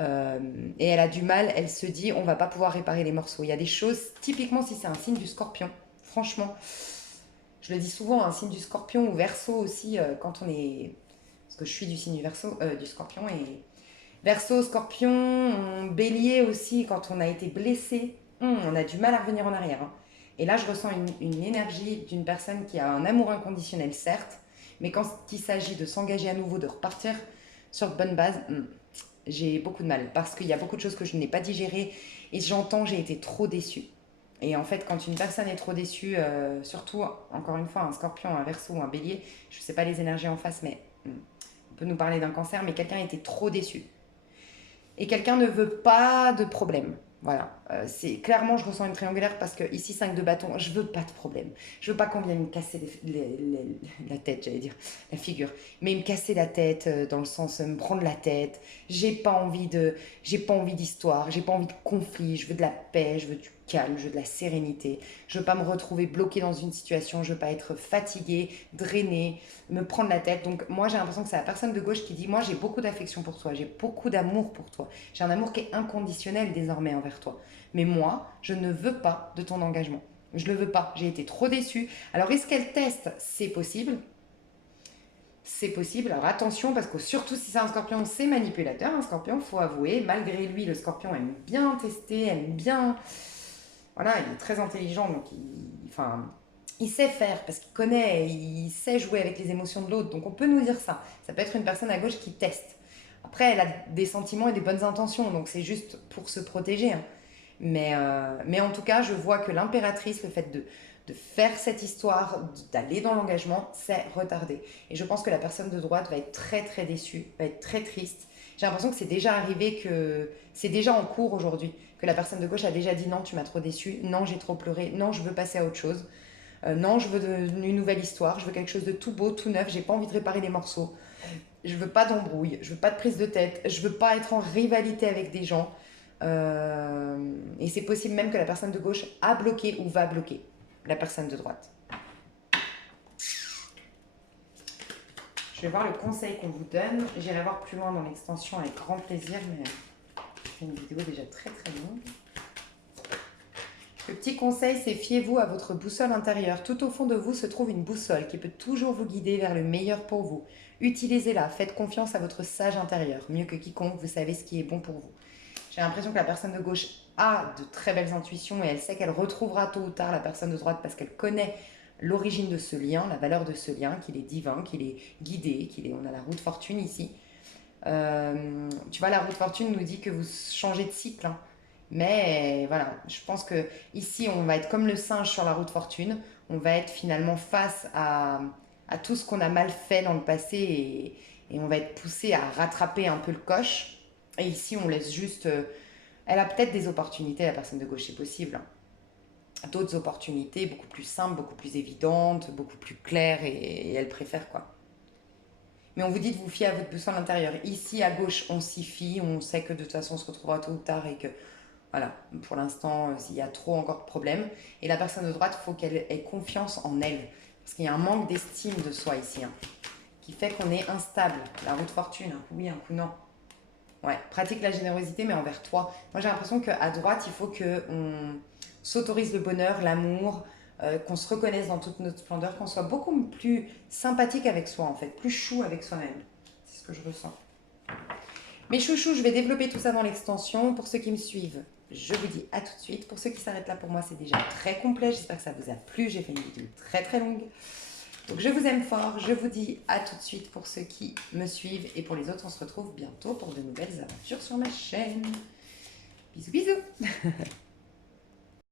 Euh, et elle a du mal. Elle se dit, on va pas pouvoir réparer les morceaux. Il y a des choses, typiquement si c'est un signe du scorpion. Franchement, je le dis souvent, un signe du scorpion ou verso aussi, quand on est parce que je suis du signe du scorpion, et Verseau, scorpion, bélier aussi, quand on a été blessé, on a du mal à revenir en arrière. Hein. Et là, je ressens une énergie d'une personne qui a un amour inconditionnel, certes, mais quand il s'agit de s'engager à nouveau, de repartir sur de bonnes bases, j'ai beaucoup de mal, parce qu'il y a beaucoup de choses que je n'ai pas digérées, et j'entends, j'ai été trop déçue. Et en fait, quand une personne est trop déçue, surtout, encore une fois, un scorpion, un verseau ou un bélier, je ne sais pas les énergies en face, mais on peut nous parler d'un cancer, mais quelqu'un était trop déçu. Et quelqu'un ne veut pas de problème. Voilà, c'est clairement, je ressens une triangulaire parce que ici 5 de bâton, je veux pas de problème. Je veux pas qu'on vienne me casser la tête, j'allais dire, la figure, mais me casser la tête dans le sens me prendre la tête. J'ai pas envie d'histoire, j'ai pas envie de conflit. Je veux de la paix, je veux du calme, je veux de la sérénité. Je veux pas me retrouver bloquée dans une situation, je veux pas être fatiguée, drainée, me prendre la tête. Donc moi j'ai l'impression que c'est la personne de gauche qui dit moi j'ai beaucoup d'affection pour toi, j'ai beaucoup d'amour pour toi, j'ai un amour qui est inconditionnel désormais envers toi, mais moi je ne veux pas de ton engagement, je le veux pas, j'ai été trop déçue. Alors est-ce qu'elle teste? C'est possible, c'est possible. Alors attention, parce que surtout si c'est un scorpion, c'est manipulateur. Un scorpion, faut avouer, malgré lui, le scorpion aime bien tester, aime bien, voilà, il est très intelligent, donc il sait faire parce qu'il connaît, il sait jouer avec les émotions de l'autre. Donc on peut nous dire ça. Ça peut être une personne à gauche qui teste. Après, elle a des sentiments et des bonnes intentions, donc c'est juste pour se protéger. Hein. Mais en tout cas, je vois que l'impératrice, le fait de faire cette histoire, d'aller dans l'engagement, c'est retardé. Et je pense que la personne de droite va être très très déçue, va être très triste. J'ai l'impression que c'est déjà arrivé, que c'est déjà en cours aujourd'hui, que la personne de gauche a déjà dit non, tu m'as trop déçu, non, j'ai trop pleuré, non, je veux passer à autre chose. Non, je veux une nouvelle histoire, je veux quelque chose de tout beau, tout neuf, j'ai pas envie de réparer les morceaux. Je veux pas d'embrouille, je veux pas de prise de tête, je veux pas être en rivalité avec des gens. Et c'est possible même que la personne de gauche a bloqué ou va bloquer la personne de droite. Je vais voir le conseil qu'on vous donne. J'irai voir plus loin dans l'extension avec grand plaisir, mais c'est une vidéo déjà très très longue. Le petit conseil, c'est fiez-vous à votre boussole intérieure. Tout au fond de vous se trouve une boussole qui peut toujours vous guider vers le meilleur pour vous. Utilisez-la, faites confiance à votre sage intérieur. Mieux que quiconque, vous savez ce qui est bon pour vous. J'ai l'impression que la personne de gauche a de très belles intuitions et elle sait qu'elle retrouvera tôt ou tard la personne de droite parce qu'elle connaît l'origine de ce lien, la valeur de ce lien, qu'il est divin, qu'il est guidé, on a la roue de fortune ici. Tu vois, la roue de fortune nous dit que vous changez de cycle, hein. Mais voilà, je pense que ici on va être comme le singe sur la roue de fortune. On va être finalement face à tout ce qu'on a mal fait dans le passé et on va être poussé à rattraper un peu le coche. Et ici on laisse juste... elle a peut-être des opportunités, la personne de gauche, c'est possible. Hein. D'autres opportunités beaucoup plus simples, beaucoup plus évidentes, beaucoup plus claires et elle préfère quoi. Mais on vous dit de vous fier à votre boussole intérieure. Ici à gauche on s'y fie, on sait que de toute façon on se retrouvera tôt ou tard et que voilà, pour l'instant, il y a trop encore de problèmes. Et la personne de droite, il faut qu'elle ait confiance en elle. Parce qu'il y a un manque d'estime de soi ici, hein, qui fait qu'on est instable. La roue de fortune, un coup oui, un coup non. Ouais, pratique la générosité, mais envers toi. Moi, j'ai l'impression qu'à droite, il faut qu'on s'autorise le bonheur, l'amour, qu'on se reconnaisse dans toute notre splendeur, qu'on soit beaucoup plus sympathique avec soi, en fait, plus chou avec soi-même. C'est ce que je ressens. Mes chouchous, je vais développer tout ça dans l'extension. Pour ceux qui me suivent, je vous dis à tout de suite. Pour ceux qui s'arrêtent là, pour moi, c'est déjà très complet. J'espère que ça vous a plu. J'ai fait une vidéo très très longue. Donc je vous aime fort. Je vous dis à tout de suite pour ceux qui me suivent. Et pour les autres, on se retrouve bientôt pour de nouvelles aventures sur ma chaîne. Bisous bisous.